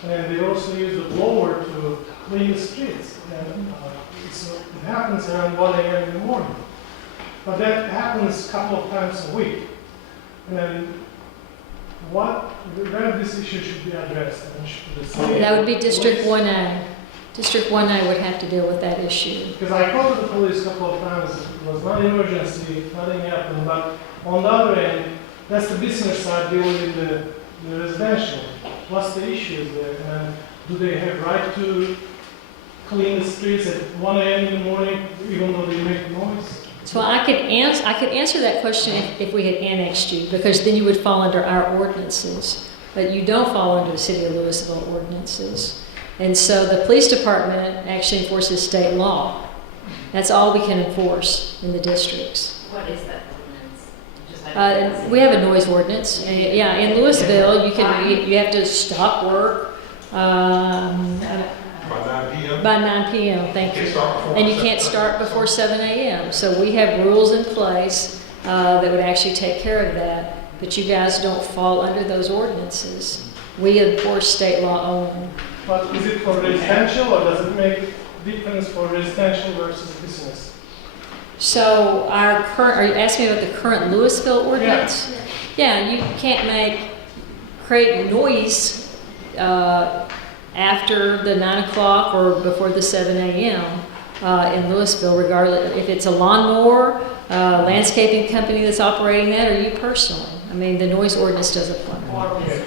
And they also use the blower to clean the streets. And it happens around 1 a.m. in the morning. But that happens a couple of times a week. And where this issue should be addressed? That would be District 1A. District 1A would have to deal with that issue. Because I called the police a couple of times. It was not emergency, nothing happened. But on the other end, that's the business side dealing with the residential. What's the issues there? And do they have right to clean the streets at 1 a.m. in the morning, even though they make noise? So I could answer that question if we had annexed you, because then you would fall under our ordinances. But you don't fall under the City of Lewisville ordinances. And so the police department actually enforces state law. That's all we can enforce in the districts. What is that ordinance? We have a noise ordinance. Yeah, in Lewisville, you have to stop work By 9 p.m.? by 9 p.m. Thank you. And you can't start before 7 a.m. So we have rules in place that would actually take care of that. But you guys don't fall under those ordinances. We enforce state law only. But is it for residential, or does it make difference for residential versus business? So are you asking about the current Lewisville ordinance? Yeah, you can't create noise after the 9 o'clock or before the 7 a.m. In Lewisville, regardless if it's a lawnmower, landscaping company that's operating that, or you personally. I mean, the noise ordinance does apply. Or business.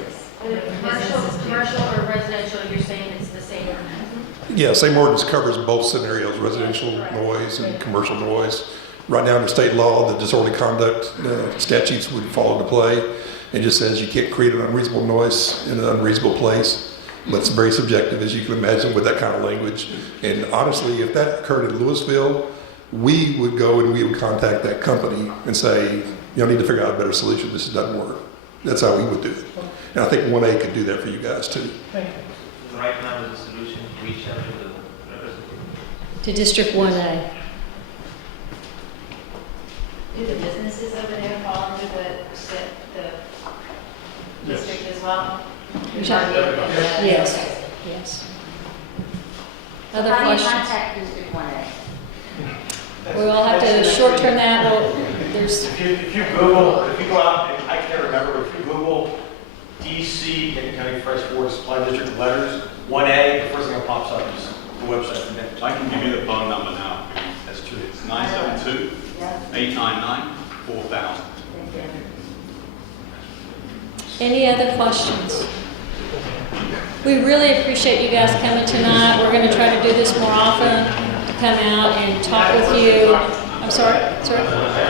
Commercial or residential, you're saying it's the same ordinance? Yeah, same ordinance covers both scenarios, residential noise and commercial noise. Right now under state law, the disorderly conduct statutes would fall into play. It just says you can't create an unreasonable noise in an unreasonable place. But it's very subjective, as you can imagine, with that kind of language. And honestly, if that occurred in Lewisville, we would go and we would contact that company and say, y'all need to figure out a better solution. This doesn't work. That's how we would do it. And I think 1A could do that for you guys too. Thank you. Right now, the solution, reach out to the representative. To District 1A. Do the businesses over there fall under the district as well? Yes, yes. Other How do you questions? contact District 1A? We'll have to short-term that. There's If you Google, if you go out, and I can't remember, but if you Google DC, Kenton County Fresh Water Supply District letters, 1A, the first thing that pops up is the website from them. I can give you the phone number now. That's true. It's 972-899-4000. Any other questions? We really appreciate you guys coming tonight. We're going to try to do this more often, to come out and talk with you. I'm sorry? Sorry? Okay.